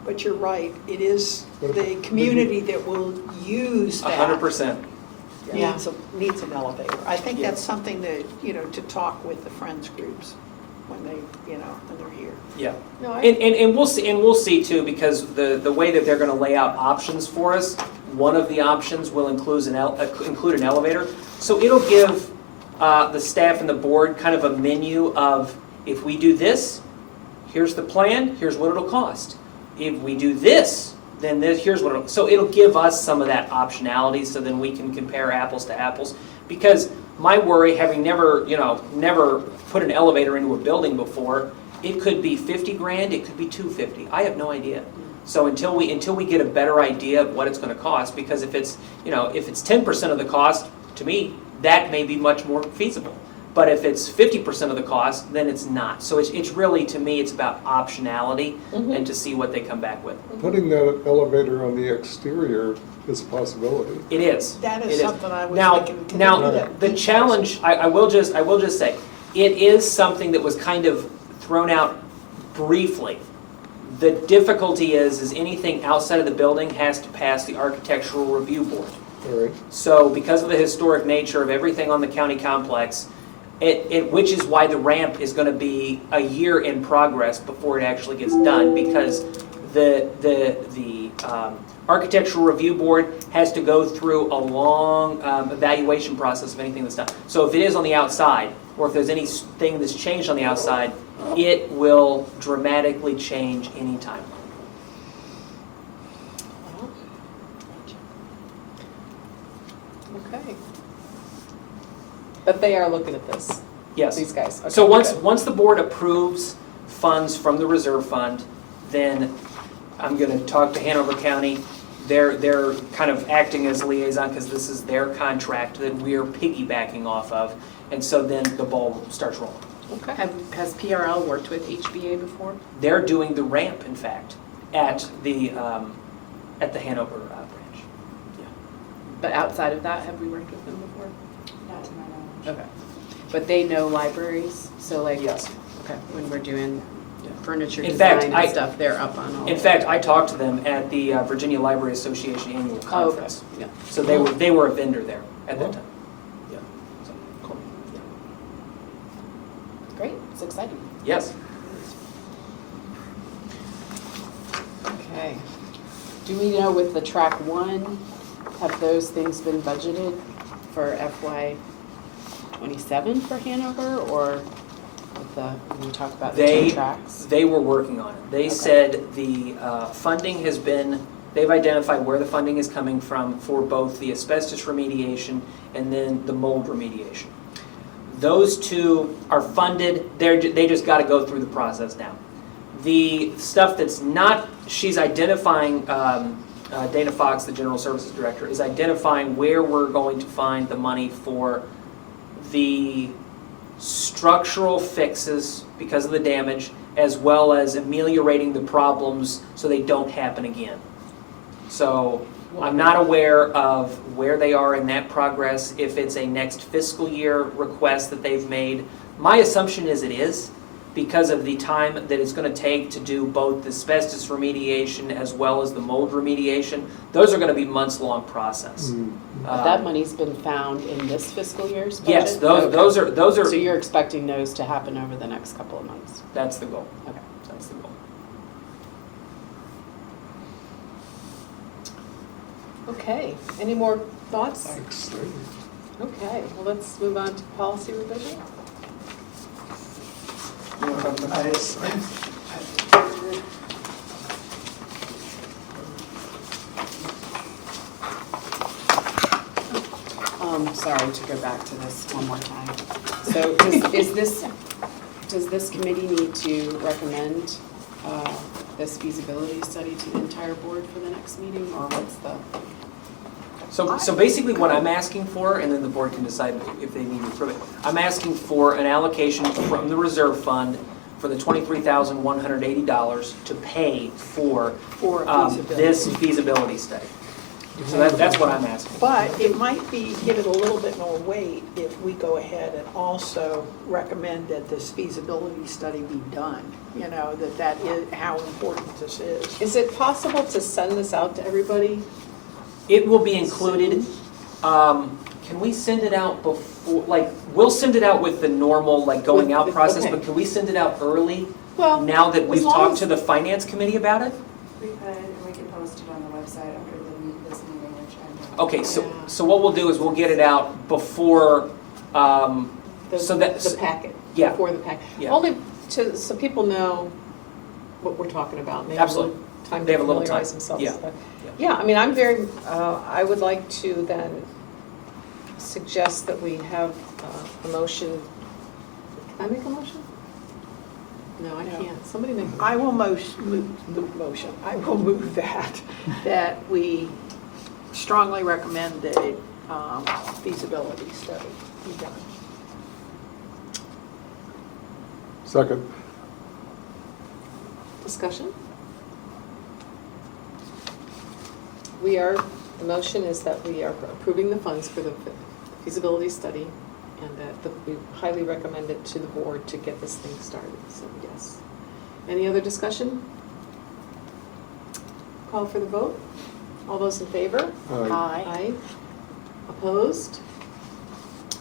But you're right, it is the community that will use that. 100%. Yeah. Needs an elevator. I think Yeah. that's something that, to talk with the Friends groups when they, when they're here. Yeah. No, And we'll see too, because the way that they're gonna lay out options for us, one of the options will include an elevator. So it'll give the staff and the board kind of a menu of, if we do this, here's the plan, here's what it'll cost. If we do this, then here's what so it'll give us some of that optionality, so then we can compare apples to apples. Because my worry, having never put an elevator into a building before, it could be 50 grand, it could be 250. I have no idea. So until we get a better idea of what it's going to cost, because if it's 10% of the cost, to me, that may be much more feasible. But if it's 50% of the cost, then it's not. So it's really, to me, it's about optionality and to see what they come back with. Putting that elevator on the exterior is a possibility. It is. That It is something I was Now, thinking. Can now they do that? the challenge, I will just say, it is something that was kind of thrown out briefly. The difficulty is anything outside of the building has to pass the architectural review board. All right. So because of the historic nature of everything on the county complex, which is why the ramp is going to be a year in progress before it actually gets done, because the architectural review board has to go through a long evaluation process of anything that's done. So if it is on the outside, or if there's anything that's changed on the outside, it will dramatically change any timeline. Okay. But they are looking at this, Yes. these guys. Okay, So good. once the board approves funds from the reserve fund, then I'm going to talk to Hanover County. They're kind of acting as liaison because this is their contract that we're piggybacking off of, and so then the ball starts rolling. Okay. Has PRL worked with HBA before? They're doing the ramp, in fact, at the Hanover branch. But outside of that, have we worked with them before? Not to my knowledge. Okay. But they know libraries, so like. Yes. Okay, when we're doing furniture In fact, design and stuff, they're up on all. In fact, I talked to them at the Virginia Library Association annual Oh, okay, conference. yeah. So they were a vendor there at that time. Yeah. So, cool. Yeah. Great, it's exciting. Yes. Okay. Do we know with the track one, have those things been budgeted for FY '27 for Hanover, or with the, when we talk about the two tracks? They were working on it. They Okay. said the funding has been, they've identified where the funding is coming from for both the asbestos remediation and then the mold remediation. Those two are funded, they just got to go through the process now. The stuff that's not, she's identifying, Dana Fox, the General Services Director, is identifying where we're going to find the money for the structural fixes because of the damage, as well as ameliorating the problems so they don't happen again. So I'm not aware of where they are in that progress, if it's a next fiscal year request that they've made. My assumption is it is, because of the time that it's going to take to do both the asbestos remediation as well as the mold remediation. Those are going to be months-long process. But that money's been found in this fiscal year's budget? Yes, Okay. those are. So you're expecting those to happen over the next couple of months? That's the goal. Okay. That's the goal. Okay, any more thoughts? Exciting. Okay, well, let's move on to policy revision. Sorry to go back to this one more time. So does this committee need to recommend this feasibility study to the entire board for the next meeting, or what's the? So basically what I'm asking for, and then the board can decide if they need to approve it, I'm asking for an allocation from the reserve fund for the $23,180 to pay for this feasibility study. So that's what I'm asking. But it might be, give it a little bit more weight if we go ahead and also recommend that this feasibility study be done. You know, that is how important this is. Is it possible to send this out to everybody? It will be included. Can we send it out before, like, we'll send it out with the normal, like, going out process, okay. but can we send it out early? Well, Now that we've as long talked as- to the finance committee about it? We could, and we could post it on the website after this meeting, which I'm. Okay, Yeah. so what we'll do is we'll get it out before, so that. The packet. Yeah. Before the packet. Yeah. Only so people know what we're talking about. And they Absolutely. have a little time They to have a little familiarize time. themselves Yeah. with that. Yeah, I mean, I'm very, I would like to then suggest that we have a motion. Can I make a motion? No, I No. can't. Somebody make a motion. I will I will move that we strongly recommend that a feasibility study be done. Second. Discussion? The motion is that we are approving the funds for the feasibility study, and that we highly recommend it to the board to get this thing started, so yes. Any other discussion? Call for the vote? All those in favor? Aye. Aye. Opposed?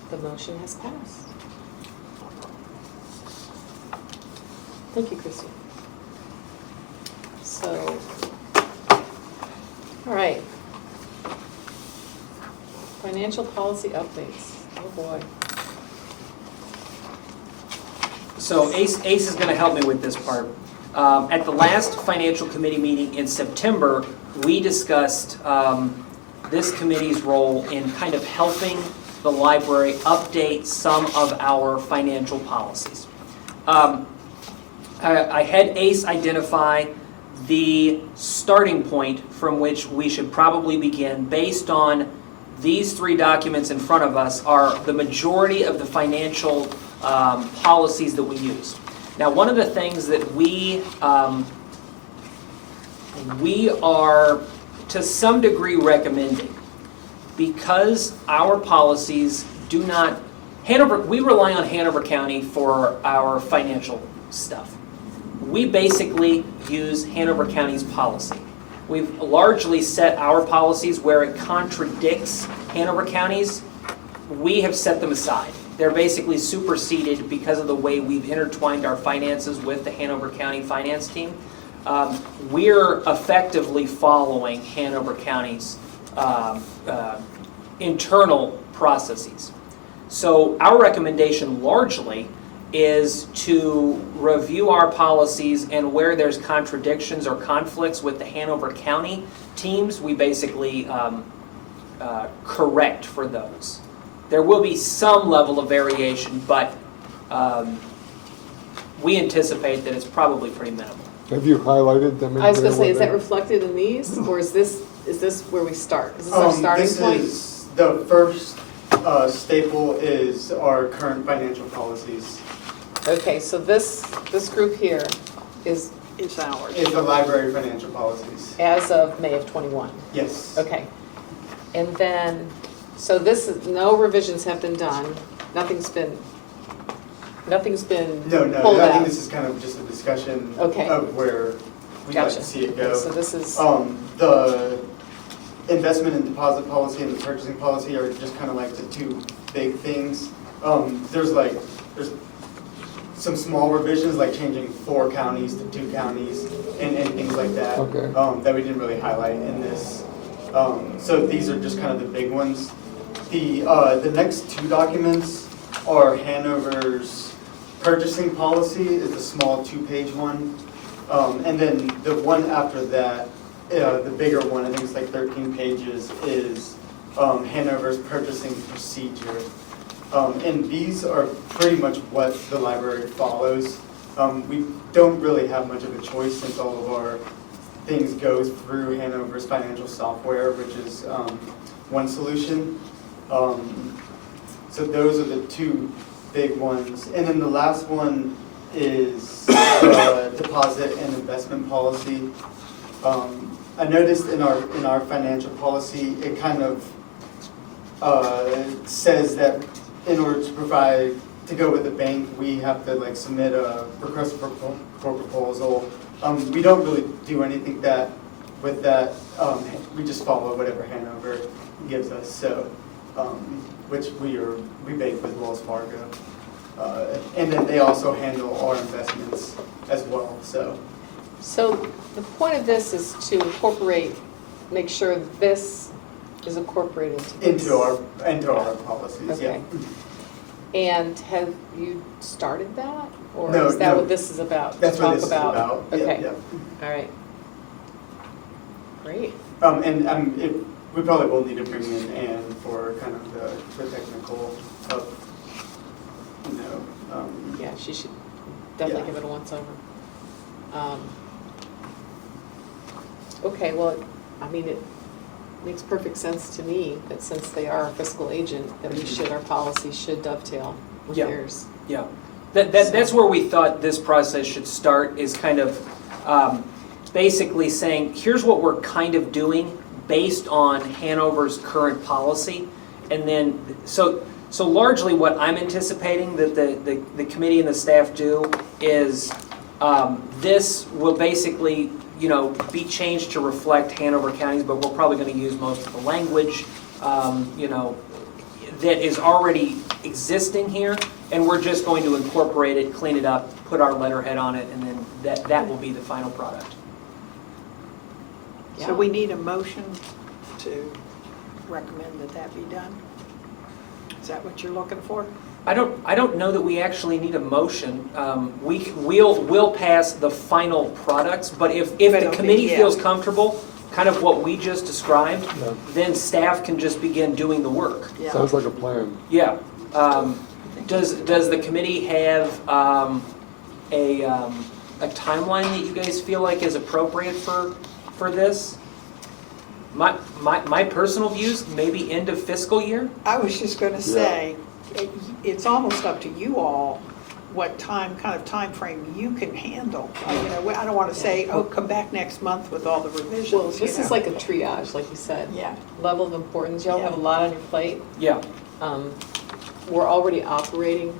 The motion has passed. Thank you, Chrissy. So, all right. Financial policy updates. Oh, boy. So Ace is going to help me with this part. At the last financial committee meeting in September, we discussed this committee's role in kind of helping the library update some of our financial policies. I had Ace identify the starting point from which we should probably begin based on these three documents in front of us are the majority of the financial policies that we use. Now, one of the things that we are to some degree recommending, because our policies do not, we rely on Hanover County for our financial stuff. We basically use Hanover County's policy. We've largely set our policies where it contradicts Hanover County's. We have set them aside. They're basically superseded because of the way we've intertwined our finances with the Hanover County finance team. We're effectively following Hanover County's internal processes. So our recommendation largely is to review our policies, and where there's contradictions or conflicts with the Hanover County teams, we basically correct for those. There will be some level of variation, but we anticipate that it's probably pretty minimal. Have you highlighted them? I was gonna say, is that reflected in these, or is this where we start? Is this our starting point? This is, the first staple is our current financial policies. Okay, so this group here is It's ours. Is the library financial policies. as of May of '21. Yes. Okay. And then, so this is, no revisions have been done, nothing's been No, pulled I think out. this is kind of just a discussion Okay. of where we'd like Gotcha. to see it Okay, go. so this is, The investment and deposit policy and the purchasing policy are just kind of like the two big things. There's some small revisions, like changing 4 counties to 2 counties and things like that. Okay. That we didn't really highlight in this. So these are just kind of the big ones. The next 2 documents are Hanover's purchasing policy, is the small 2-page one. And then the one after that, the bigger one, I think it's like 13 pages, is Hanover's purchasing procedure. And these are pretty much what the library follows. We don't really have much of a choice, since all of our things go through Hanover's financial software, which is one solution. So those are the 2 big ones. And then the last one is deposit and investment policy. I noticed in our financial policy, it kind of says that in order to go with the bank, we have to like submit a request for proposal. We don't really do anything with that. We just follow whatever Hanover gives us. So, which we bank with Wells Fargo, and then they also handle our investments as well. so the point of this is to make sure this is incorporated into our policies. Okay. Yeah. And have you started that? Or No, is that no. what this is about? That's to what talk this is about. Yeah, Okay, yeah. all right. Great. And we probably will need to bring in Anne for kind of the technical of, Yeah, she should definitely Yeah. give it a once over. Okay, well, I mean, it makes perfect sense to me that since they are a fiscal agent, that our policy should dovetail with Yeah. theirs. Yeah, that's where we thought this process should start, is kind of basically saying, here's what we're kind of doing based on Hanover's current policy. And then, so largely what I'm anticipating that the committee and the staff do is this will basically, be changed to reflect Hanover County's, but we're probably going to use most of the language, that is already existing here, and we're just going to incorporate it, clean it up, put our letterhead on it, and then that will be the final product. So we need a motion to recommend that be done? Is that what you're looking for? I don't know that we actually need a motion. We'll pass the final products, but if the committee feels comfortable, kind of what we just described, Yeah. then staff can just begin doing the work. Yeah. Sounds like a plan. Yeah. Does the committee have a timeline that you guys feel like is appropriate for this? My personal views, maybe end of fiscal year? I was just gonna say, it's almost up to you all what kind of time frame you can handle. I don't wanna say, oh, come back next month with all the revisions. Well, this is like a triage, like you said. Yeah, Level of importance, y'all have a lot on your plate. Yeah. We're already operating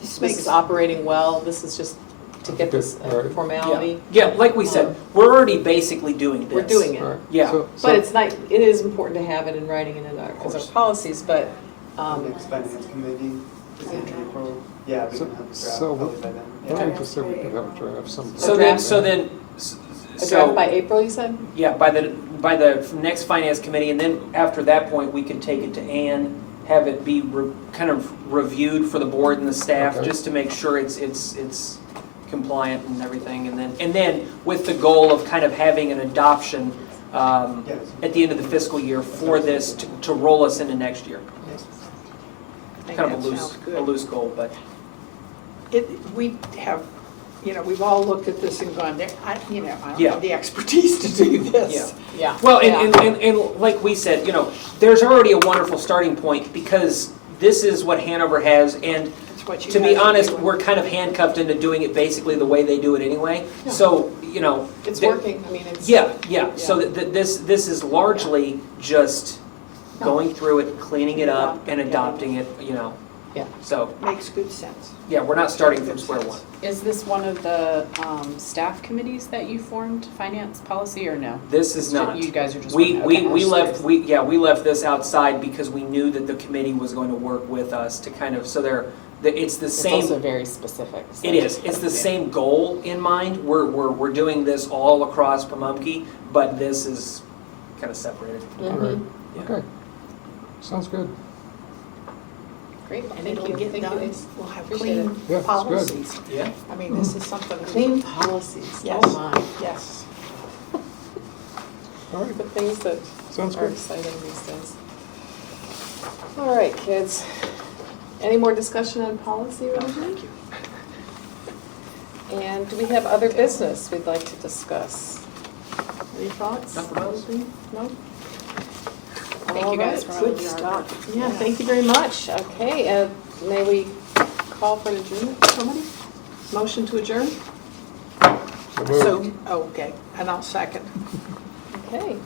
this is operating well, this is just to get this Right. formality. Yeah, like we said, we're already basically doing this. We're doing it. All right. Yeah. But it's not, it is important to have it in writing and in our, as our course. policies, but, Next finance committee is in April. Yeah, we So- can have a draft so probably by then. Why Yeah. don't we just say we can have a draft sometime? So then, a draft by April, you said? yeah, by the next finance committee, and then after that point, we could take it to Ann, have it be kind of reviewed for the board and the staff, Okay. just to make sure it's compliant and everything, and then with the goal of kind of having an adoption Yes. at the end of the fiscal year for this to roll us into next year. I think Kind of that sounds a good. loose goal, but We have, we've all looked at this and gone, I don't Yeah. have the expertise to do this. Yeah. well, Yeah. and like we said, there's already a wonderful starting point because this is what Hanover has, and That's what you to be guys are honest, doing. we're kind of handcuffed into doing it basically the way they do it anyway. Yeah. So, It's there- working, I mean, it's. Yeah. So this is largely just going through it, cleaning it up, and adopting it. Yeah. So, Makes good sense. yeah, we're not starting from square one. Is this one of the staff committees that you formed, finance policy, or no? This is not. You guys are just. We okay. left this outside because we knew that the committee was going to work with us to kind of, it's the It's same. also very specific. so- It is. It's the same goal in mind. We're doing this all across Pamunkey, but this is kind of separated. All right. Mhm. Yeah. Okay, sounds good. Great, And thank it'll you, get thank you, done, Lisa. we'll have Appreciate it. clean Yeah, it's good. policies. Yeah. I mean, this is something. Clean policies, Yes. oh my, Yes. All right, the things that sounds are good. exciting these days. All right, kids, any more discussion on policy or anything? And do we have other business we'd like to discuss? Any thoughts? Not from us. No? Thank you guys for all Good of your hard stuff. work. Yeah, thank you very much. Okay, and may we call for an adjournment, somebody? Motion to adjourn? So moved. So, okay, and I'll second. Okay,